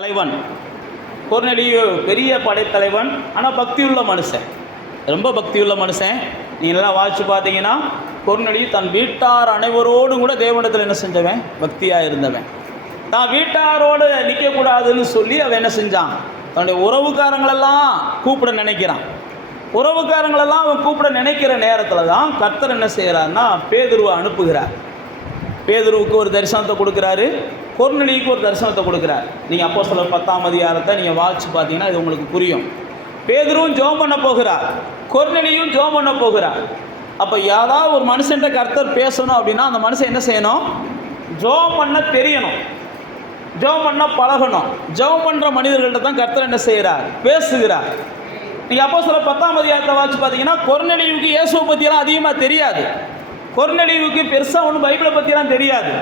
தலைவன் கொர்நேலியு பெரிய படைத்தலைவன். ஆனால் பக்தியுள்ள மனுஷன், ரொம்ப பக்தியுள்ள மனுஷன். நீங்கள் எல்லாம் வாசித்து பார்த்தீங்கன்னா கொர்நேலியு தன் வீட்டார் அனைவரோடும் கூட தேவனிடத்தில் என்ன செஞ்சவன்? பக்தியாக இருந்தவன். தான் வீட்டாரோடு நிற்கக்கூடாதுன்னு சொல்லி அவன் என்ன செஞ்சான்? தன்னுடைய உறவுக்காரங்களெல்லாம் கூப்பிட நினைக்கிறான். உறவுக்காரங்களெல்லாம் அவன் கூப்பிட நினைக்கிற நேரத்தில் தான் கர்த்தர் என்ன செய்கிறார்னா பேதுருவை அனுப்புகிறார். பேதுருவுக்கு ஒரு தரிசனத்தை கொடுக்குறாரு, கொர்நேலியுக்கு ஒரு தரிசனத்தை கொடுக்குறார். நீங்கள் அப்போஸ்தலர் 10ஆம் அதிகாரத்தை நீங்கள் வாசித்து பார்த்தீங்கன்னா இது உங்களுக்கு புரியும். பேதுருவும் ஜெபம் பண்ண போகிறார், கொர்நேலியும் ஜெபம் பண்ண போகிறார். அப்போ யாராவது ஒரு மனுஷன்ட்ட கர்த்தர் பேசணும் அப்படின்னா அந்த மனுஷன் என்ன செய்யணும்? ஜெபம் பண்ண தெரியணும், ஜெபம் பண்ண பழகணும். ஜெபம் பண்ணுற மனிதர்கள்ட்ட தான் கர்த்தர் என்ன செய்கிறார்? பேசுகிறார். நீங்கள் அப்போஸ்தலர் 10ஆம் அதிகாரத்தை வாசித்து பார்த்தீங்கன்னா கொர்நேலியுக்கு இயேசுவை பற்றியெல்லாம் அதிகமாக தெரியாது. கொர்நேலியுக்கு பெருசாக ஒன்றும் பைபிளை பற்றியெல்லாம் தெரியாது.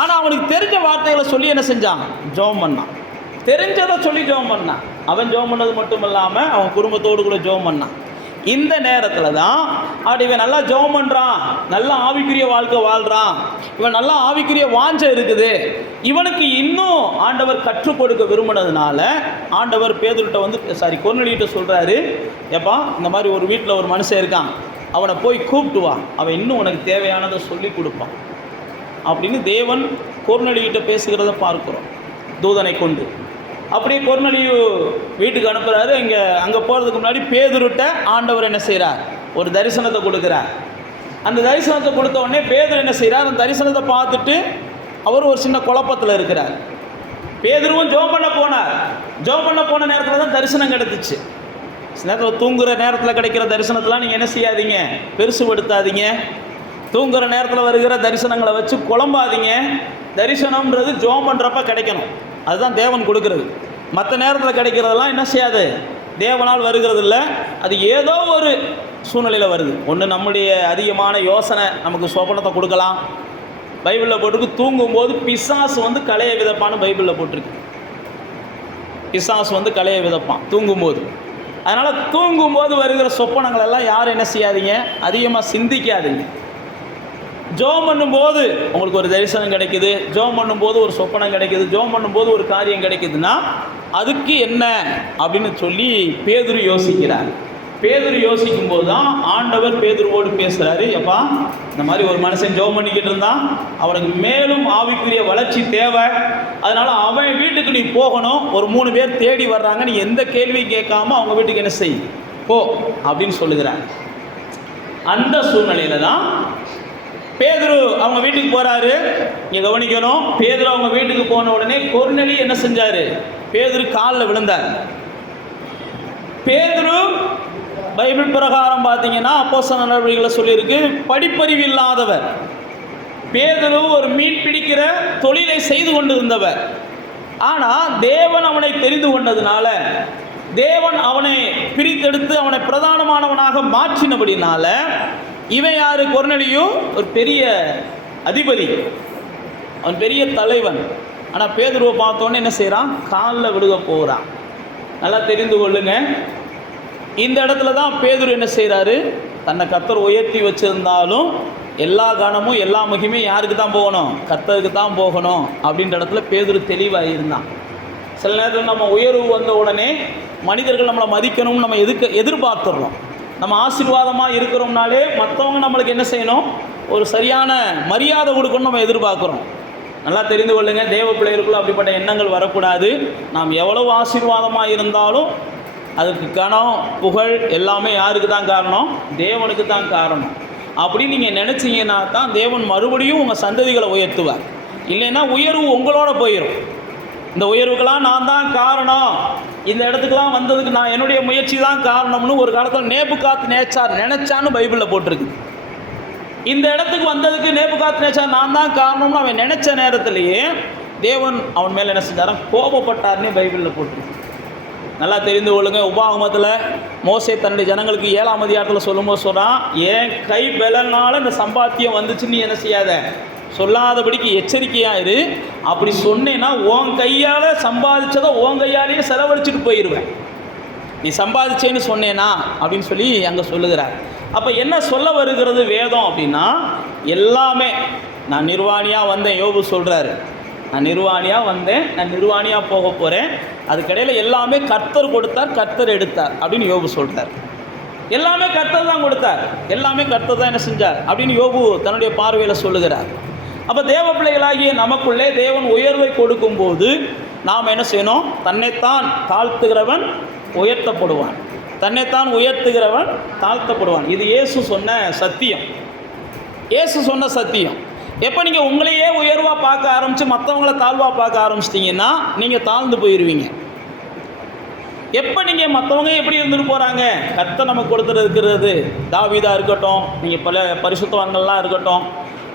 ஆனால் அவனுக்கு தெரிஞ்ச வார்த்தைகளை சொல்லி என்ன செஞ்சான்? ஜெபம் பண்ணான். தெரிஞ்சதை சொல்லி ஜெபம் பண்ணான். அவன் ஜெபம் பண்ணது மட்டும் இல்லாமல் அவன் குடும்பத்தோடு கூட ஜெபம் பண்ணான். இந்த நேரத்தில் தான் இவன் நல்லா ஜெபம் பண்ணுறான், நல்லா ஆவிக்குரிய வாழ்க்கை வாழ்கிறான், இவன் நல்லா ஆவிக்குரிய வாஞ்சை இருக்குது, இவனுக்கு இன்னும் ஆண்டவர் கற்றுக் கொடுக்க விரும்பினதுனால ஆண்டவர் பேதுருட்ட கொர்நேலியுட்ட சொல்கிறாரு, ஏப்பா இந்த மாதிரி ஒரு வீட்டில் ஒரு மனுஷன் இருக்கான், அவனை போய் கூப்பிட்டு வா, அவன் இன்னும் உனக்கு தேவையானதை சொல்லி கொடுப்பான் அப்படின்னு தேவன் கொர்நேலியுட்ட பேசுகிறத பார்க்குறோம் தூதனை கொண்டு. அப்படியே கொர்நேலியு வீட்டுக்கு அனுப்புகிறாரு. அங்கே போகிறதுக்கு முன்னாடி பேதுருட்ட ஆண்டவர் என்ன செய்கிறார்? ஒரு தரிசனத்தை கொடுக்குறார். அந்த தரிசனத்தை கொடுத்த உடனே பேதுரு என்ன செய்கிறார்? அந்த தரிசனத்தை பார்த்துட்டு அவர் ஒரு சின்ன குழப்பத்தில் இருக்கிறார். பேதுருவும் ஜெபம் பண்ண போனார். ஜெபம் பண்ண போன நேரத்தில் தான் தரிசனம் கிடைச்சிச்சு. சில நேரத்தில் தூங்குகிற நேரத்தில் கிடைக்கிற தரிசனத்தெலாம் நீங்கள் என்ன செய்யாதீங்க? பெருசுபடுத்தாதீங்க. தூங்குகிற நேரத்தில் வருகிற தரிசனங்களை வச்சு குழம்பாதீங்க. தரிசனம்ன்றது ஜெபம் பண்ணுறப்ப கிடைக்கணும், அதுதான் தேவன் கொடுக்கறது. மற்ற நேரத்தில் கிடைக்கிறதெல்லாம் என்ன செய்யாது? தேவனால் வருகிறது இல்லை, அது ஏதோ ஒரு சூழ்நிலையில் வருது. ஒன்று நம்முடைய அதிகமான யோசனை நமக்கு சொப்பனத்தை கொடுக்கலாம். பைபிளில் போட்டிருக்கு தூங்கும்போது பிசாசு வந்து களையை விதைப்பான்னு பைபிளில் போட்டிருக்கு. பிசாசு வந்து களையை விதைப்பான் தூங்கும்போது. அதனால் தூங்கும்போது வருகிற சொப்பனங்களெல்லாம் யாரும் என்ன செய்யாதீங்க? அதிகமாக சிந்திக்காதீங்க. ஜெபம் பண்ணும்போது உங்களுக்கு ஒரு தரிசனம் கிடைக்குது, ஜெபம் பண்ணும்போது ஒரு சொப்பனம் கிடைக்குது, ஜெபம் பண்ணும்போது ஒரு காரியம் கிடைக்குதுன்னா அதுக்கு என்ன அப்படின்னு சொல்லி பேதுரு யோசிக்கிறார். பேதுரு யோசிக்கும் போது தான் ஆண்டவர் பேதுருவோடு பேசுகிறாரு, எப்பா இந்த மாதிரி ஒரு மனுஷன் ஜெபம் பண்ணிக்கிட்டு இருந்தான், அவனுக்கு மேலும் ஆவிக்குரிய வளர்ச்சி தேவை, அதனால் அவன் வீட்டுக்கு நீ போகணும், ஒரு 3 பேர் தேடி வர்றாங்க, நீ எந்த கேள்வியும் கேட்காம அவங்க வீட்டுக்கு என்ன செய் போ அப்படின்னு சொல்லுகிறார். அந்த சூழ்நிலையில் தான் பேதுரு அவங்க வீட்டுக்கு போகிறாரு. இங்கே கவனிக்கணும், பேதுரு அவங்க வீட்டுக்கு போன உடனே கொர்நேலியு என்ன செஞ்சார்? பேதுரு காலில் விழுந்தார். பேதுரு பைபிள் பிரகாரம் பார்த்தீங்கன்னா அப்போஸ்தலர் நடவடிக்கைகளை சொல்லியிருக்கு, படிப்பறிவு இல்லாதவர். பேதுரு ஒரு மீன் பிடிக்கிற தொழிலை செய்து கொண்டிருந்தவர். ஆனால் தேவன் அவனை தெரிந்து கொண்டதுனால, தேவன் அவனை பிரித்தெடுத்து அவனை பிரதானமானவனாக மாற்றினபடினால இவன் யார்? கொர்நேலியு ஒரு பெரிய அதிபதி, அவன் பெரிய தலைவன். ஆனால் பேதுருவை பார்த்தோன்னே என்ன செய்கிறான்? காலில் விழுக போகிறான். நல்லா தெரிந்து கொள்ளுங்க, இந்த இடத்துல தான் பேதுரு என்ன செய்கிறாரு? தன்னை கர்த்தர் உயர்த்தி வச்சுருந்தாலும் எல்லா கனமும் எல்லா மகிமையும் யாருக்கு தான் போகணும்? கர்த்தருக்கு தான் போகணும் அப்படின்ற இடத்துல பேதுரு தெளிவாக இருந்தான். சில நேரத்தில் நம்ம உயர்வு வந்த உடனே மனிதர்கள் நம்மளை மதிக்கணும்னு நம்ம எதிர்பார்த்துடுறோம். நம்ம ஆசீர்வாதமாக இருக்கிறோம்னாலே மற்றவங்க நம்மளுக்கு என்ன செய்யணும்? ஒரு சரியான மரியாதை கொடுக்கணும்னு நம்ம எதிர்பார்க்குறோம். நல்லா தெரிந்து கொள்ளுங்க, தேவ பிள்ளைகளுக்குள்ள அப்படிப்பட்ட எண்ணங்கள் வரக்கூடாது. நாம் எவ்வளவு ஆசீர்வாதமாக இருந்தாலும் அதுக்கு கனம் புகழ் எல்லாமே யாருக்கு தான் காரணம்? தேவனுக்கு தான் காரணம். அப்படி நீங்கள் நினச்சிங்கன்னா தான் தேவன் மறுபடியும் உங்கள் சந்ததிகளை உயர்த்துவார். இல்லைன்னா உயர்வு உங்களோட போயிடும். இந்த உயர்வுக்கெல்லாம் நான் தான் காரணம், இந்த இடத்துக்கெல்லாம் வந்ததுக்கு நான் என்னுடைய முயற்சி தான் காரணம்னு ஒரு காலத்தில் நேபுகாத்நேச்சார் நினைச்சான்னு பைபிளில் போட்டிருக்கு. இந்த இடத்துக்கு வந்ததுக்கு நேபுகாத்நேச்சார் நான் தான் காரணம்னு அவன் நினைச்ச நேரத்திலேயே தேவன் அவன் மேலே என்ன செஞ்சாராம்? கோபப்பட்டார்னே பைபிளில் போட்டிருக்கு. நல்லா தெரிந்து கொள்ளுங்க, உபாகமத்தில் மோசே தன்னுடைய ஜனங்களுக்கு 7ஆம் அதிகாரத்தில் சொல்லும்போது சொல்கிறான், என் கை பலனால இந்த சம்பாத்தியம் வந்துச்சுன்னு நீ என்ன செய்யாத, சொல்லாதபடிக்கு எச்சரிக்கையாக இரு. அப்படி சொன்னேன்னா உன் கையால் சம்பாதிச்சதை உன் கையாலேயே செலவழிச்சிட்டு போயிடுவேன், நீ சம்பாதிச்சேன்னு சொன்னேனா அப்படின்னு சொல்லி அங்கே சொல்லுகிறார். அப்போ என்ன சொல்ல வருகிறது வேதம் அப்படின்னா, எல்லாமே நான் நிர்வாணியாக வந்தேன் யோபு சொல்கிறாரு, நான் நிர்வாணியாக வந்தேன், நான் நிர்வாணியாக போக போகிறேன், அதுக்கிடையில் எல்லாமே கர்த்தர் கொடுத்தார், கர்த்தர் எடுத்தார் அப்படின்னு யோபு சொல்கிறார். எல்லாமே கர்த்தர் தான் கொடுத்தார், எல்லாமே கர்த்தர் தான் என்ன செஞ்சார் அப்படின்னு யோபு தன்னுடைய பார்வையில் சொல்லுகிறார். அப்போ தேவ பிள்ளைகளாகிய நமக்குள்ளே தேவன் உயர்வை கொடுக்கும்போது நாம் என்ன செய்யணும்? தன்னைத்தான் தாழ்த்துகிறவன் உயர்த்தப்படுவான், தன்னைத்தான் உயர்த்துகிறவன் தாழ்த்தப்படுவான். இது இயேசு சொன்ன சத்தியம். இயேசு சொன்ன சத்தியம். எப்போ நீங்கள் உங்களையே உயர்வாக பார்க்க ஆரம்பித்து மற்றவங்கள தாழ்வாக பார்க்க ஆரம்பிச்சிட்டிங்கன்னா நீங்கள் தாழ்ந்து போயிடுவீங்க. எப்போ நீங்கள் மற்றவங்க எப்படி இருந்துட்டு போகிறாங்க, கர்த்தர் நமக்கு கொடுத்துருக்கிறது, தாவீதா இருக்கட்டும், நீங்கள் பல பரிசுத்தவான்கள்லாம் இருக்கட்டும்,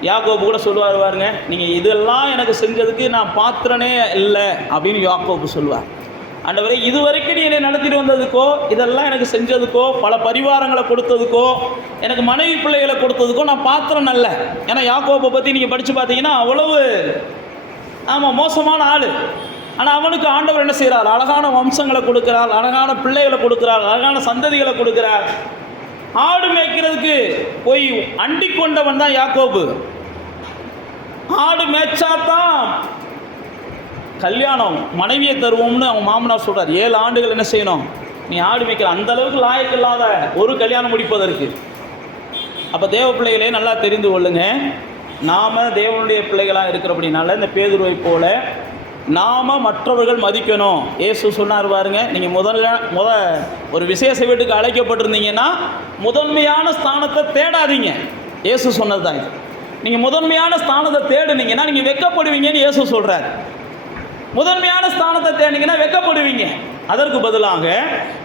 யாக்கோபு கூட சொல்லுவார் பாருங்க, நீங்கள் இதெல்லாம் எனக்கு செஞ்சதுக்கு நான் பாத்திரனே இல்லை அப்படின்னு யாக்கோபு சொல்லுவார். ஆண்டவரே, இது வரைக்கும் நீ என்னை நடத்திட்டு வந்ததுக்கோ, இதெல்லாம் எனக்கு செஞ்சதுக்கோ, பல பரிவாரங்களை கொடுத்ததுக்கோ, எனக்கு மனைவி பிள்ளைகளை கொடுத்ததுக்கோ நான் பாத்திரம் அல்ல. ஏன்னா யாக்கோபை பற்றி நீங்கள் படித்து பார்த்தீங்கன்னா அவ்வளவு மோசமான ஆள். ஆனால் அவனுக்கு ஆண்டவர் என்ன செய்கிறார்? அழகான வம்சங்களை கொடுக்கிறார், அழகான பிள்ளைகளை கொடுக்கிறார், அழகான சந்ததிகளை கொடுக்கிறார். ஆடு மேய்க்கிறதுக்கு போய் அண்டி கொண்டவன் தான் யாக்கோபு. ஆடு மேய்ச்சாதான் கல்யாணம் மனைவியை தருவோம்னு அவன் மாமனார் சொல்கிறார். 7 ஆண்டுகள் என்ன செய்யணும்? நீ ஆடு மேய்க்கிற அந்த அளவுக்கு லாயக்கு இல்லாத ஒரு கல்யாணம் முடிப்பதற்கு. அப்போ தேவ பிள்ளைகளே நல்லா தெரிந்து கொள்ளுங்க, நாம் தேவனுடைய பிள்ளைகளாக இருக்கிறபடினால இந்த பேதுருவை போல நாம் மற்றவர்கள் மதிக்கணும். இயேசு சொன்னார் பாருங்க, நீங்கள் ஒரு விசேஷ வீட்டுக்கு அழைக்கப்பட்டிருந்தீங்கன்னா முதன்மையான ஸ்தானத்தை தேடாதீங்க. இயேசு சொன்னது தான் இது. நீங்கள் முதன்மையான ஸ்தானத்தை தேடுனீங்கன்னா நீங்கள் வெட்கப்படுவீங்கன்னு இயேசு சொல்கிறார். முதன்மையான ஸ்தானத்தை தேடினீங்கன்னா வெட்கப்படுவீங்க. அதற்கு பதிலாக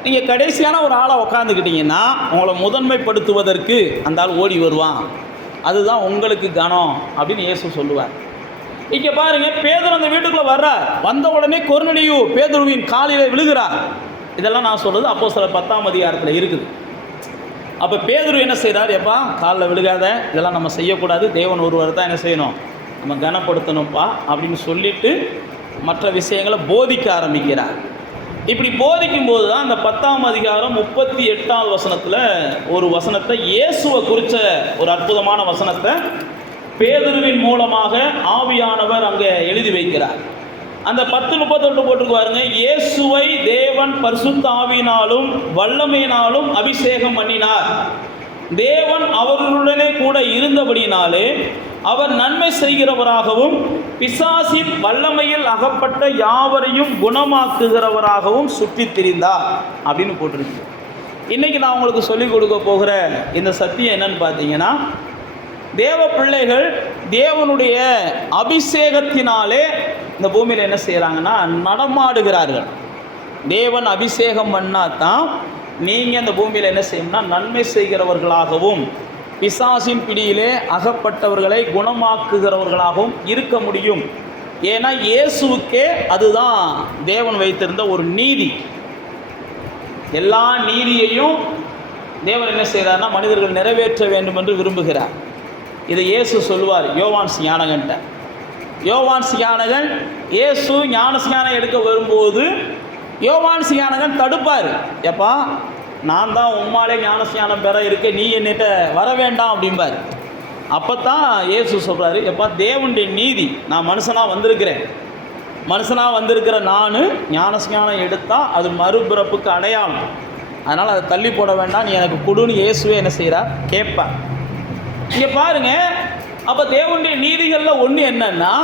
நீங்கள் கடைசியான ஒரு ஆளை உட்காந்துக்கிட்டீங்கன்னா உங்களை முதன்மைப்படுத்துவதற்கு அந்த ஆள் ஓடி வருவான். அதுதான் உங்களுக்கு கனம் அப்படின்னு இயேசு சொல்லுவார். இங்கே பாருங்க, பேதுரு அந்த வீட்டுக்குள்ளே வர்றார். வந்த உடனே கொர்நேலியு பேதுருவின் காலில் விழுகிறார். இதெல்லாம் நான் சொல்கிறது அப்போஸ்தலர் 10ஆம் அதிகாரத்தில் இருக்குது. அப்போ பேதுரு என்ன செய்கிறார்? எப்பா காலில் விழுகாத, இதெல்லாம் நம்ம செய்யக்கூடாது, தேவன் ஒருவர் தான் என்ன செய்யணும், நம்ம கனப்படுத்தணும்ப்பா அப்படின்னு சொல்லிட்டு மற்ற விஷயங்களை போதிக்க ஆரம்பிக்கிறார். இப்படி போதிக்கும்போது தான் அந்த 10ஆம் அதிகாரம் 38வது வசனத்தில் ஒரு வசனத்தை, இயேசுவை குறித்த ஒரு அற்புதமான வசனத்தை பேதுருவின் மூலமாக ஆவியானவர் அங்கே எழுதி வைக்கிறார். அந்த 10:38 போட்டுக்கு பாருங்க, இயேசுவை தேவன் பரிசுத்த ஆவியினாலும் வல்லமையினாலும் அபிஷேகம் பண்ணினார். தேவன் அவர்களுடனே கூட இருந்தபடினாலே அவர் நன்மை செய்கிறவராகவும் பிசாசின் வல்லமையில் அகப்பட்ட யாவரையும் குணமாக்குகிறவராகவும் சுற்றி திரிந்தார் அப்படின்னு போட்டிருக்கு. இன்றைக்கி நான் உங்களுக்கு சொல்லிக் கொடுக்க போகிற இந்த சத்தியம் என்னன்னு பார்த்தீங்கன்னா, தேவ பிள்ளைகள் தேவனுடைய அபிஷேகத்தினாலே இந்த பூமியில் என்ன செய்கிறாங்கன்னா நடமாடுகிறார்கள். தேவன் அபிஷேகம் பண்ணால் தான் நீங்கள் இந்த பூமியில் என்ன செய்யணும்னா நன்மை செய்கிறவர்களாகவும் பிசாசின் பிடியிலே அகப்பட்டவர்களை குணமாக்குகிறவர்களாகவும் இருக்க முடியும். ஏன்னா இயேசுவுக்கே அதுதான் தேவன் வைத்திருந்த ஒரு நீதி. எல்லா நீதியையும் தேவன் என்ன செய்கிறார்னா மனிதர்கள் நிறைவேற்ற வேண்டும் என்று விரும்புகிறார். இதை இயேசு சொல்லுவார் யோவான் ஸ்நானகன்ட்ட. யோவான் ஸ்நானகன் இயேசு ஞானஸ்நானம் எடுக்க வரும்போது யோவான் ஸ்நானகன் தடுப்பார். எப்பா, நான் தான் உம்மாலே ஞானஸ்நானம் பெற இருக்கேன், நீ என்னிட்ட வர வேண்டாம் அப்படிம்பார். அப்போ தான் இயேசு சொல்கிறாரு, எப்பா தேவனுடைய நீதி, நான் மனுஷனாக வந்திருக்கிறேன், மனுஷனாக வந்திருக்கிற நான் ஞானஸ்நானம் எடுத்தால் அது மறுபிறப்புக்கு அடையாளம், அதனால் அதை தள்ளி போட வேண்டாம், நீ எனக்கு கொடுன்னு இயேசுவே என்ன செய்கிறார் கேட்பார். இங்கே பாருங்கள், அப்போ தேவனுடைய நீதிகளில் ஒன்று என்னன்னா,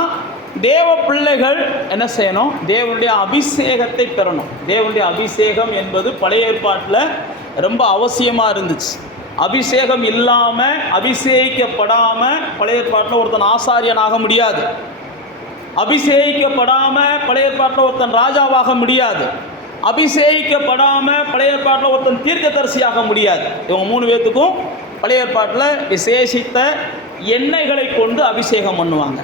தேவ பிள்ளைகள் என்ன செய்யணும்? தேவனுடைய அபிஷேகத்தை பெறணும். தேவனுடைய அபிஷேகம் என்பது பழைய ஏற்பாட்டில் ரொம்ப அவசியமாக இருந்துச்சு. அபிஷேகம் இல்லாமல், அபிஷேகிக்கப்படாமல் பழைய ஏற்பாட்டில் ஒருத்தன் ஆசாரியனாக முடியாது. அபிஷேகிக்கப்படாமல் பழைய ஏற்பாட்டில் ஒருத்தன் ராஜாவாக முடியாது. அபிஷேகிக்கப்படாமல் பழைய ஏற்பாட்டில் ஒருத்தன் தீர்க்கதரிசியாக முடியாது. இவங்க 3 பேர்த்துக்கும் பழைய ஏற்பாட்டில் விசேஷித்த எண்ணெய்களை கொண்டு அபிஷேகம் பண்ணுவாங்க.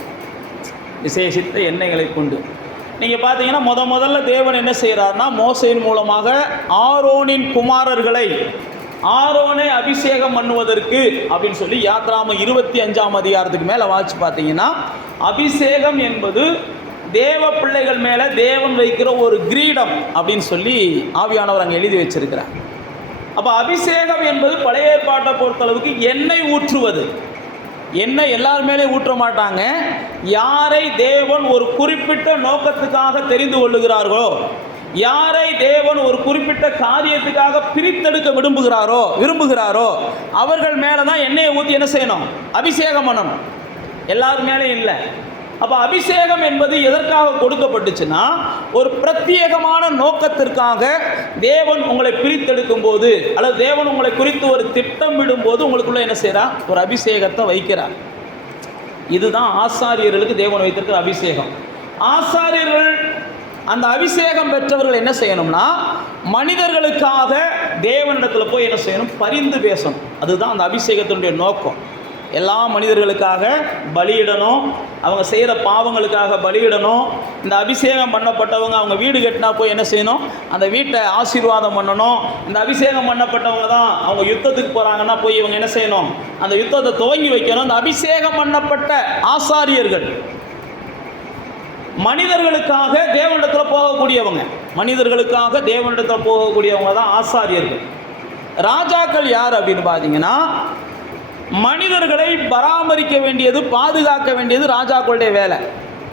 விசேஷித்த எண்ணெய்களை கொண்டு நீங்கள் பார்த்தீங்கன்னா முதல்ல தேவன் என்ன செய்கிறார்னா மோசேயின் மூலமாக ஆரோனின் குமாரர்களை, ஆரோனை அபிஷேகம் பண்ணுவதற்கு அப்படின்னு சொல்லி யாத்ராம 25ஆம் அதிகாரத்துக்கு மேலே வாசித்து பார்த்தீங்கன்னா, அபிஷேகம் என்பது தேவ பிள்ளைகள் மேலே தேவன் வைக்கிற ஒரு கிரீடம் அப்படின்னு சொல்லி ஆவியானவர் அங்கே எழுதி வச்சிருக்கிறார். அப்போ அபிஷேகம் என்பது பழைய ஏற்பாட்டை பொறுத்தளவுக்கு எண்ணெய் ஊற்றுவது. எண்ணெய் எல்லார் மேலேயும் ஊற்ற மாட்டாங்க. யாரை தேவன் ஒரு குறிப்பிட்ட நோக்கத்துக்காக தெரிந்து கொள்ளுகிறார்களோ, யாரை தேவன் ஒரு குறிப்பிட்ட காரியத்துக்காக பிரித்தெடுக்க விரும்புகிறாரோ அவர்கள் மேலே தான் எண்ணெயை ஊற்றி என்ன செய்யணும்? அபிஷேகம் பண்ணணும். எல்லார் மேலேயும் இல்லை. அப்போ அபிஷேகம் என்பது எதற்காக கொடுக்கப்பட்டுச்சுன்னா, ஒரு பிரத்யேகமான நோக்கத்திற்காக தேவன் உங்களை பிரித்தெடுக்கும் போது, அல்லது தேவன் உங்களை குறித்து ஒரு திட்டமிடும் போது உங்களுக்குள்ள என்ன செய்கிறார்? ஒரு அபிஷேகத்தை வைக்கிறார். இதுதான் ஆசாரியர்களுக்கு தேவன் வைத்திருக்கிற அபிஷேகம். ஆசாரியர்கள் அந்த அபிஷேகம் பெற்றவர்கள் என்ன செய்யணும்னா, மனிதர்களுக்காக தேவனிடத்தில் போய் என்ன செய்யணும்? பரிந்து பேசணும். அதுதான் அந்த அபிஷேகத்தினுடைய நோக்கம். எல்லா மனிதர்களுக்காக பலியிடணும், அவங்க செய்கிற பாவங்களுக்காக பலியிடணும். இந்த அபிஷேகம் பண்ணப்பட்டவங்க அவங்க வீடு கட்டினா போய் என்ன செய்யணும்? அந்த வீட்டை ஆசீர்வாதம் பண்ணணும். இந்த அபிஷேகம் பண்ணப்பட்டவங்க தான் அவங்க யுத்தத்துக்கு போகிறாங்கன்னா போய் இவங்க என்ன செய்யணும்? அந்த யுத்தத்தை துவங்கி வைக்கணும். இந்த அபிஷேகம் பண்ணப்பட்ட ஆசாரியர்கள் மனிதர்களுக்காக தேவனிடத்தில் போகக்கூடியவங்க தான் ஆசாரியர்கள். ராஜாக்கள் யார் அப்படின்னு பார்த்தீங்கன்னா, மனிதர்களை பராமரிக்க வேண்டியது, பாதுகாக்க வேண்டியது ராஜாக்களுடைய வேலை.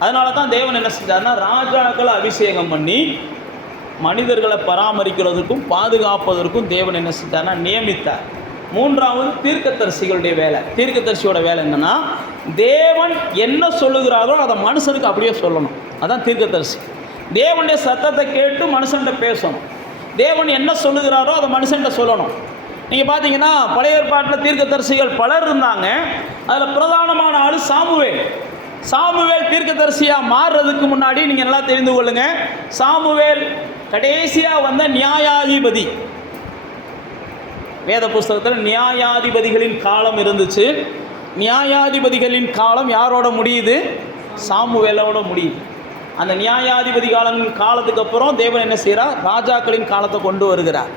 அதனால தான் தேவன் என்ன செஞ்சார்னா, ராஜாக்களை அபிஷேகம் பண்ணி மனிதர்களை பராமரிக்கிறதுக்கும் பாதுகாப்பதற்கும் தேவன் என்ன செஞ்சார்னா நியமித்தார். மூன்றாவது தீர்க்கதரிசிகளுடைய வேலை. தீர்க்கதரிசியோட வேலை என்னன்னா, தேவன் என்ன சொல்லுகிறாரோ அதை மனுஷனுக்கு அப்படியே சொல்லணும். அதான் தீர்க்கதரிசி. தேவனுடைய சத்தத்தை கேட்டு மனுஷன்கிட்ட பேசணும். தேவன் என்ன சொல்லுகிறாரோ அதை மனுஷன்கிட்ட சொல்லணும். நீங்கள் பார்த்தீங்கன்னா பழைய ஏற்பாட்டில் தீர்க்கதரிசிகள் பலர் இருந்தாங்க. அதில் பிரதானமான ஆள் சாமுவேல் தீர்க்கதரிசியாக மாறுறதுக்கு முன்னாடி நீங்கள் நல்லா தெரிந்து கொள்ளுங்கள், சாமுவேல் கடைசியாக வந்த நியாயாதிபதி. வேத புஸ்தகத்தில் நியாயாதிபதிகளின் காலம் இருந்துச்சு. நியாயாதிபதிகளின் காலம் யாரோட முடியுது? சாமுவேலோட முடியுது. அந்த நியாயாதிபதி காலத்துக்கு அப்புறம் தேவன் என்ன செய்கிறார்? ராஜாக்களின் காலத்தை கொண்டு வருகிறார்.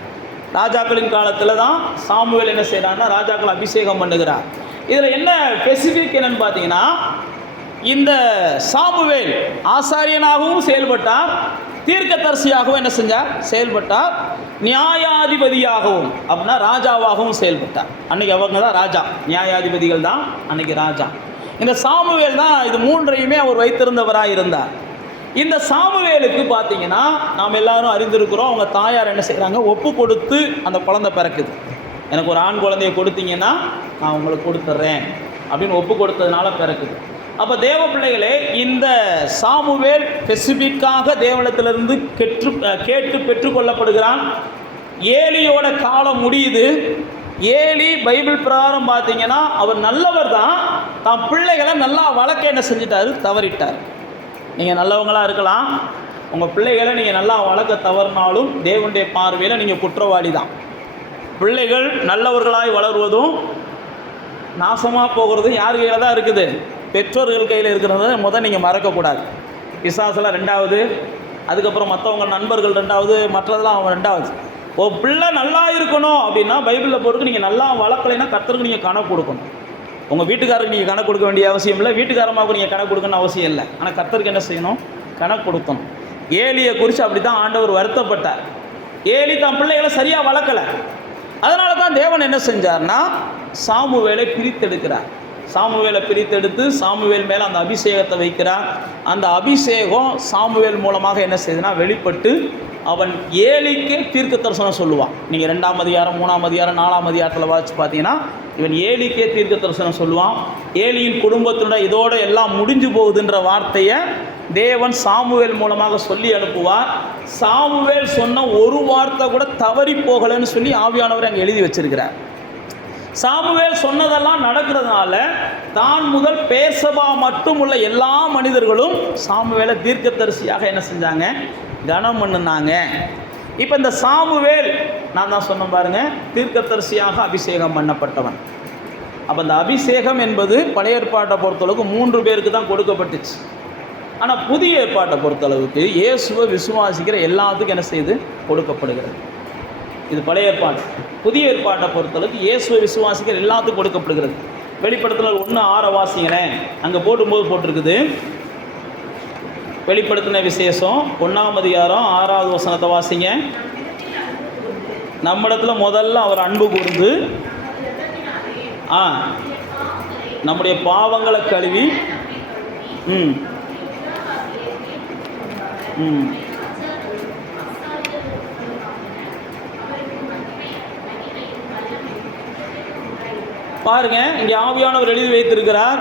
ராஜாக்களின் காலத்தில் தான் சாமுவேல் என்ன செய்கிறார்னா ராஜாக்கள் அபிஷேகம் பண்ணுகிறார். இதில் என்ன ஸ்பெசிஃபிக் என்னன்னு பார்த்தீங்கன்னா, இந்த சாமுவேல் ஆசாரியனாகவும் செயல்பட்டார், தீர்க்கதரிசியாகவும் என்ன செஞ்சார்? செயல்பட்டார். நியாயாதிபதியாகவும் அப்படின்னா ராஜாவாகவும் செயல்பட்டார். அன்றைக்கி அவங்க தான் ராஜா, நியாயாதிபதிகள் தான் அன்றைக்கி ராஜா. இந்த சாமுவேல் தான் இது மூன்றையுமே அவர் வைத்திருந்தவராக இருந்தார். இந்த சாமுவேலுக்கு பார்த்தீங்கன்னா நாம் எல்லாரும் அறிந்திருக்கிறோம், அவங்க தாயார் என்ன செய்கிறாங்க? ஒப்பு கொடுத்து அந்த குழந்தை பிறக்குது. எனக்கு ஒரு ஆண் குழந்தைய கொடுத்தீங்கன்னா நான் உங்களுக்கு கொடுத்துட்றேன் அப்படின்னு ஒப்பு கொடுத்ததுனால பிறக்குது. அப்போ தேவ பிள்ளைகளே, இந்த சாமுவேல் ஸ்பெசிஃபிக்காக தேவனிடத்திலிருந்து கேட்டு பெற்றுக்கொள்ளப்படுகிறான். ஏலியோட காலம் முடியுது. ஏலி பைபிள் பிரகாரம் பார்த்தீங்கன்னா அவர் நல்லவர் தான், தான் பிள்ளைகளை நல்லா வளர்க்க என்ன செஞ்சிட்டாரு? தவறிட்டார். நீங்கள் நல்லவங்களாக இருக்கலாம், உங்கள் பிள்ளைகளை நீங்கள் நல்லா வளர்க்க தவறினாலும் தேவனுடைய பார்வையில் நீங்கள் குற்றவாளி தான். பிள்ளைகள் நல்லவர்களாய் வளர்வதும் நாசமாக போகிறதும் யார் கையில் தான் இருக்குது? பெற்றோர்கள் கையில் இருக்கிறத முதல் நீங்கள் மறக்கக்கூடாது. பிசாசெல்லாம் ரெண்டாவது, அதுக்கப்புறம் மற்றவங்க நண்பர்கள் ரெண்டாவது, மற்றதெல்லாம் அவங்க ரெண்டாவது. பிள்ளை நல்லா இருக்கணும் அப்படின்னா பைபிளில் பொறுத்து நீங்கள் நல்லா வளர்க்கலைன்னா கர்த்தருக்கு நீங்கள் கணக்கு கொடுக்கணும். உங்கள் வீட்டுக்காரருக்கு நீங்கள் கணக்கு கொடுக்க வேண்டிய அவசியம் இல்லை, வீட்டுக்காரமாவுக்கு நீங்கள் கணக்கு கொடுக்கணும்னு அவசியம் இல்லை. ஆனால் கர்த்தருக்கு என்ன செய்யணும்? கணக்கு கொடுக்கணும். ஏலியை குறித்து அப்படி தான் ஆண்டவர் வருத்தப்பட்டார். ஏலி தான் பிள்ளைகளை சரியாக வளர்க்கலை. அதனால தான் தேவன் என்ன செஞ்சார்னா சாமுவேலை பிரித்தெடுக்கிறார். சாமுவேலை பிரித்தெடுத்து சாமுவேல் மேலே அந்த அபிஷேகத்தை வைக்கிறார். அந்த அபிஷேகம் சாமுவேல் மூலமாக என்ன செய்யுதுன்னா வெளிப்பட்டு அவன் ஏலிக்கு தீர்க்க தரிசனம் சொல்லுவான். நீங்கள் 2ஆம் அதிகாரம் 3ஆம் அதிகாரம் 4ஆம் அதிகாரத்தில் வாசித்து பார்த்தீங்கன்னா இவன் ஏலிக்கே தீர்க்க தரிசனம் சொல்லுவான். ஏலியின் குடும்பத்தினுடைய இதோடு எல்லாம் முடிஞ்சு போகுதுன்ற வார்த்தையை தேவன் சாமுவேல் மூலமாக சொல்லி அனுப்புவார். சாமுவேல் சொன்ன ஒரு வார்த்தை கூட தவறி போகலைன்னு சொல்லி ஆவியானவர் அங்கே எழுதி வச்சிருக்கிறார். சாமுவேல் சொன்னதெல்லாம் நடக்கிறதுனால தான் முதல் பேர்சபா மட்டும் உள்ள எல்லா மனிதர்களும் சாமுவேலை தீர்க்கதரிசியாக என்ன செஞ்சாங்க? கனம் பண்ணுனாங்க. இப்போ இந்த சாமுவேல் நான் தான் சொன்ன பாருங்க, தீர்க்கதரிசியாக அபிஷேகம் பண்ணப்பட்டவன். அப்போ இந்த அபிஷேகம் என்பது பழைய ஏற்பாட்டை பொறுத்தளவுக்கு 3 பேருக்கு தான் கொடுக்கப்பட்டுச்சு. ஆனால் புதிய ஏற்பாட்டை பொறுத்தளவுக்கு இயேசுவை விசுவாசிக்கிற எல்லாத்துக்கும் என்ன செய்து கொடுக்கப்படுகிறது. இது பழைய ஏற்பாடு. புதிய ஏற்பாட்டை பொறுத்தளவுக்கு இயேசுவை விசுவாசிக்கிற எல்லாத்துக்கும் கொடுக்கப்படுகிறது. வெளிப்படுத்தினர் 1:6 வாசிங்களேன். அங்கே போடும்போது போட்டிருக்குது, வெளிப்படுத்தின விசேஷம் 1ஆம் அதிகாரம் 6வது வசனத்தை வாசிங்க. நம்மிடத்துல முதல்ல அவர் அன்பு கூர்ந்து நம்முடைய பாவங்களை கழுவி ம் ம் பாருங்க, இங்கே ஆவியானவர் எழுதி வைத்திருக்கிறார்,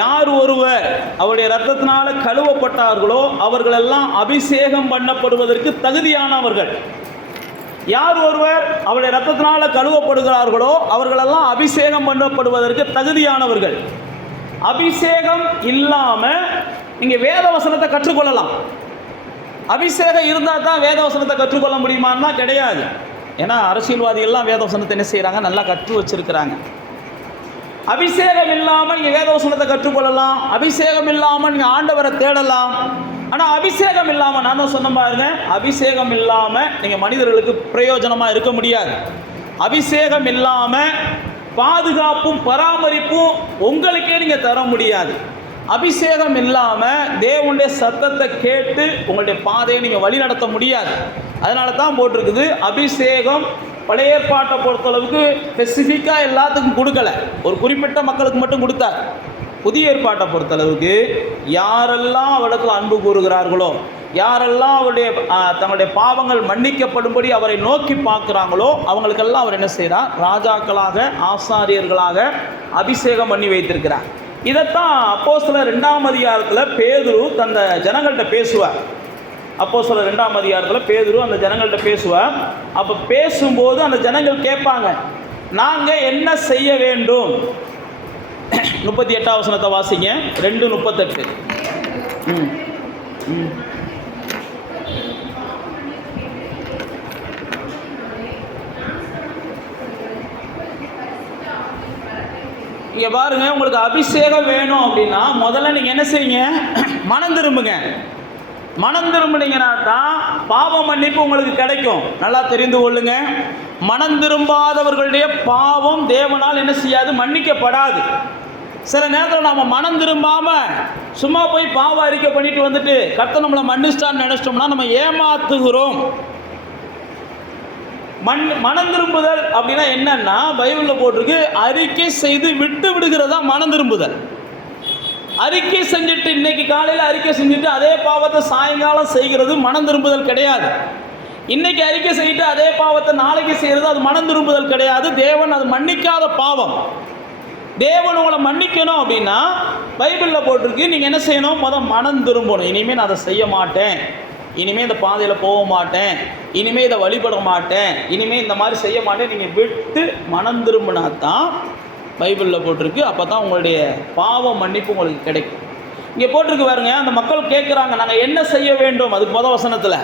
யார் ஒருவர் அவருடைய இரத்தத்தினால கழுவப்பட்டார்களோ அவர்களெல்லாம் அபிஷேகம் பண்ணப்படுவதற்கு தகுதியானவர்கள். யார் ஒருவர் அவருடைய இரத்தத்தினால கழுவப்படுகிறார்களோ அவர்களெல்லாம் அபிஷேகம் பண்ணப்படுவதற்கு தகுதியானவர்கள். அபிஷேகம் இல்லாமல் நீங்கள் வேத வசனத்தை கற்றுக்கொள்ளலாம். அபிஷேகம் இருந்தால் தான் வேத வசனத்தை கற்றுக்கொள்ள முடியுமான்னா கிடையாது. ஏன்னா அரசியல்வாதிகள்லாம் வேத வசனத்தை என்ன செய்கிறாங்க, நல்லா கற்று வச்சிருக்கிறாங்க. அபிஷேகம் இல்லாமல் நீங்கள் வேத வசனத்தை கற்றுக்கொள்ளலாம், அபிஷேகம் இல்லாமல் நீங்கள் ஆண்டவரை தேடலாம். ஆனால் அபிஷேகம் இல்லாமல், நான் தான் சொன்ன பாருங்க, அபிஷேகம் இல்லாமல் நீங்கள் மனிதர்களுக்கு பிரயோஜனமாக இருக்க முடியாது. அபிஷேகம் இல்லாமல் பாதுகாப்பும் பராமரிப்பும் உங்களுக்கே நீங்கள் தர முடியாது. அபிஷேகம் இல்லாமல் தேவனுடைய சத்தத்தை கேட்டு உங்களுடைய பாதையை நீங்கள் வழி நடத்த முடியாது. அதனால தான் போட்டிருக்குது, அபிஷேகம் பழைய ஏற்பாட்டை பொறுத்தளவுக்கு ஸ்பெசிஃபிக்காக எல்லாத்துக்கும் கொடுக்கல, ஒரு குறிப்பிட்ட மக்களுக்கு மட்டும் கொடுத்தார். புதிய ஏற்பாட்டை பொறுத்தளவுக்கு யாரெல்லாம் அவரிடத்தில் அன்பு கூறுகிறார்களோ, யாரெல்லாம் அவருடைய தங்களுடைய பாவங்கள் மன்னிக்கப்படும்படி அவரை நோக்கி பார்க்குறாங்களோ அவங்களுக்கெல்லாம் அவர் என்ன செய்கிறார், ராஜாக்களாக ஆசாரியர்களாக அபிஷேகம் பண்ணி வைத்திருக்கிறார். இதைத்தான் அப்போஸ்தலர் 2ஆம் அதிகாரத்தில் பேதுரு தந்த ஜனங்கள்கிட்ட பேசுவார். அப்போஸ்தலர் 2ஆம் அதிகாரத்தில் பேதுரு அந்த ஜனங்கள்கிட்ட பேசுவார். அப்போ பேசும்போது அந்த ஜனங்கள் கேட்பாங்க, நாங்கள் என்ன செய்ய வேண்டும்? 38ஆம் வசனத்தை வாசிங்க, 2:38. இங்கே பாருங்க, உங்களுக்கு அபிஷேகம் வேணும் அப்படின்னா முதல்ல நீங்கள் என்ன செய்யுங்க, மனம் திரும்புங்க. மனம் திரும்பினீங்கன்னா தான் பாவ மன்னிப்பு உங்களுக்கு கிடைக்கும். நல்லா தெரிந்து கொள்ளுங்க, மனம் திரும்பாதவர்களுடைய பாவம் தேவனால் என்ன செய்யாது, மன்னிக்கப்படாது. சில நேரத்தில் நாம் மனம் திரும்பாமல் சும்மா போய் பாவ அறிக்கை பண்ணிட்டு வந்துட்டு கர்த்தர் நம்மளை மன்னிச்சிட்டான்னு நினச்சிட்டோம்னா நம்ம ஏமாத்துகிறோம். மனம் திரும்புதல் அப்படின்னா என்னன்னா, பைபிளில் போட்டிருக்கு, அறிக்கை செய்து விட்டு விடுகிறதா மனம் திரும்புதல். அறிக்கை செஞ்சுட்டு இன்னைக்கு காலையில் அறிக்கை செஞ்சுட்டு அதே பாவத்தை சாயங்காலம் செய்கிறது மனம் திரும்புதல் கிடையாது. இன்னைக்கு அறிக்கை செய்துட்டு அதே பாவத்தை நாளைக்கு செய்கிறது அது மனம் திரும்புதல் கிடையாது. தேவன் அது மன்னிக்காத பாவம். தேவன் உங்களை மன்னிக்கணும் அப்படின்னா பைபிளில் போட்டிருக்கு, நீங்கள் என்ன செய்யணும், முதல் மனம் திரும்பணும். இனிமேல் நான் அதை செய்ய மாட்டேன், இனிமேல் இந்த பாதையில் போக மாட்டேன், இனிமேல் இதை வழிபட மாட்டேன், இனிமேல் இந்த மாதிரி செய்ய மாட்டேன், நீங்கள் விட்டு மனம் திரும்பினா தான் பைபிளில் போட்டிருக்கு. அப்போ தான் உங்களுடைய பாவ மன்னிப்பு உங்களுக்கு கிடைக்கும். இங்கே போட்டிருக்கு பாருங்க, அந்த மக்கள் கேட்குறாங்க, நாங்கள் என்ன செய்ய வேண்டும், அதுக்கு முதல் வசனத்தில்.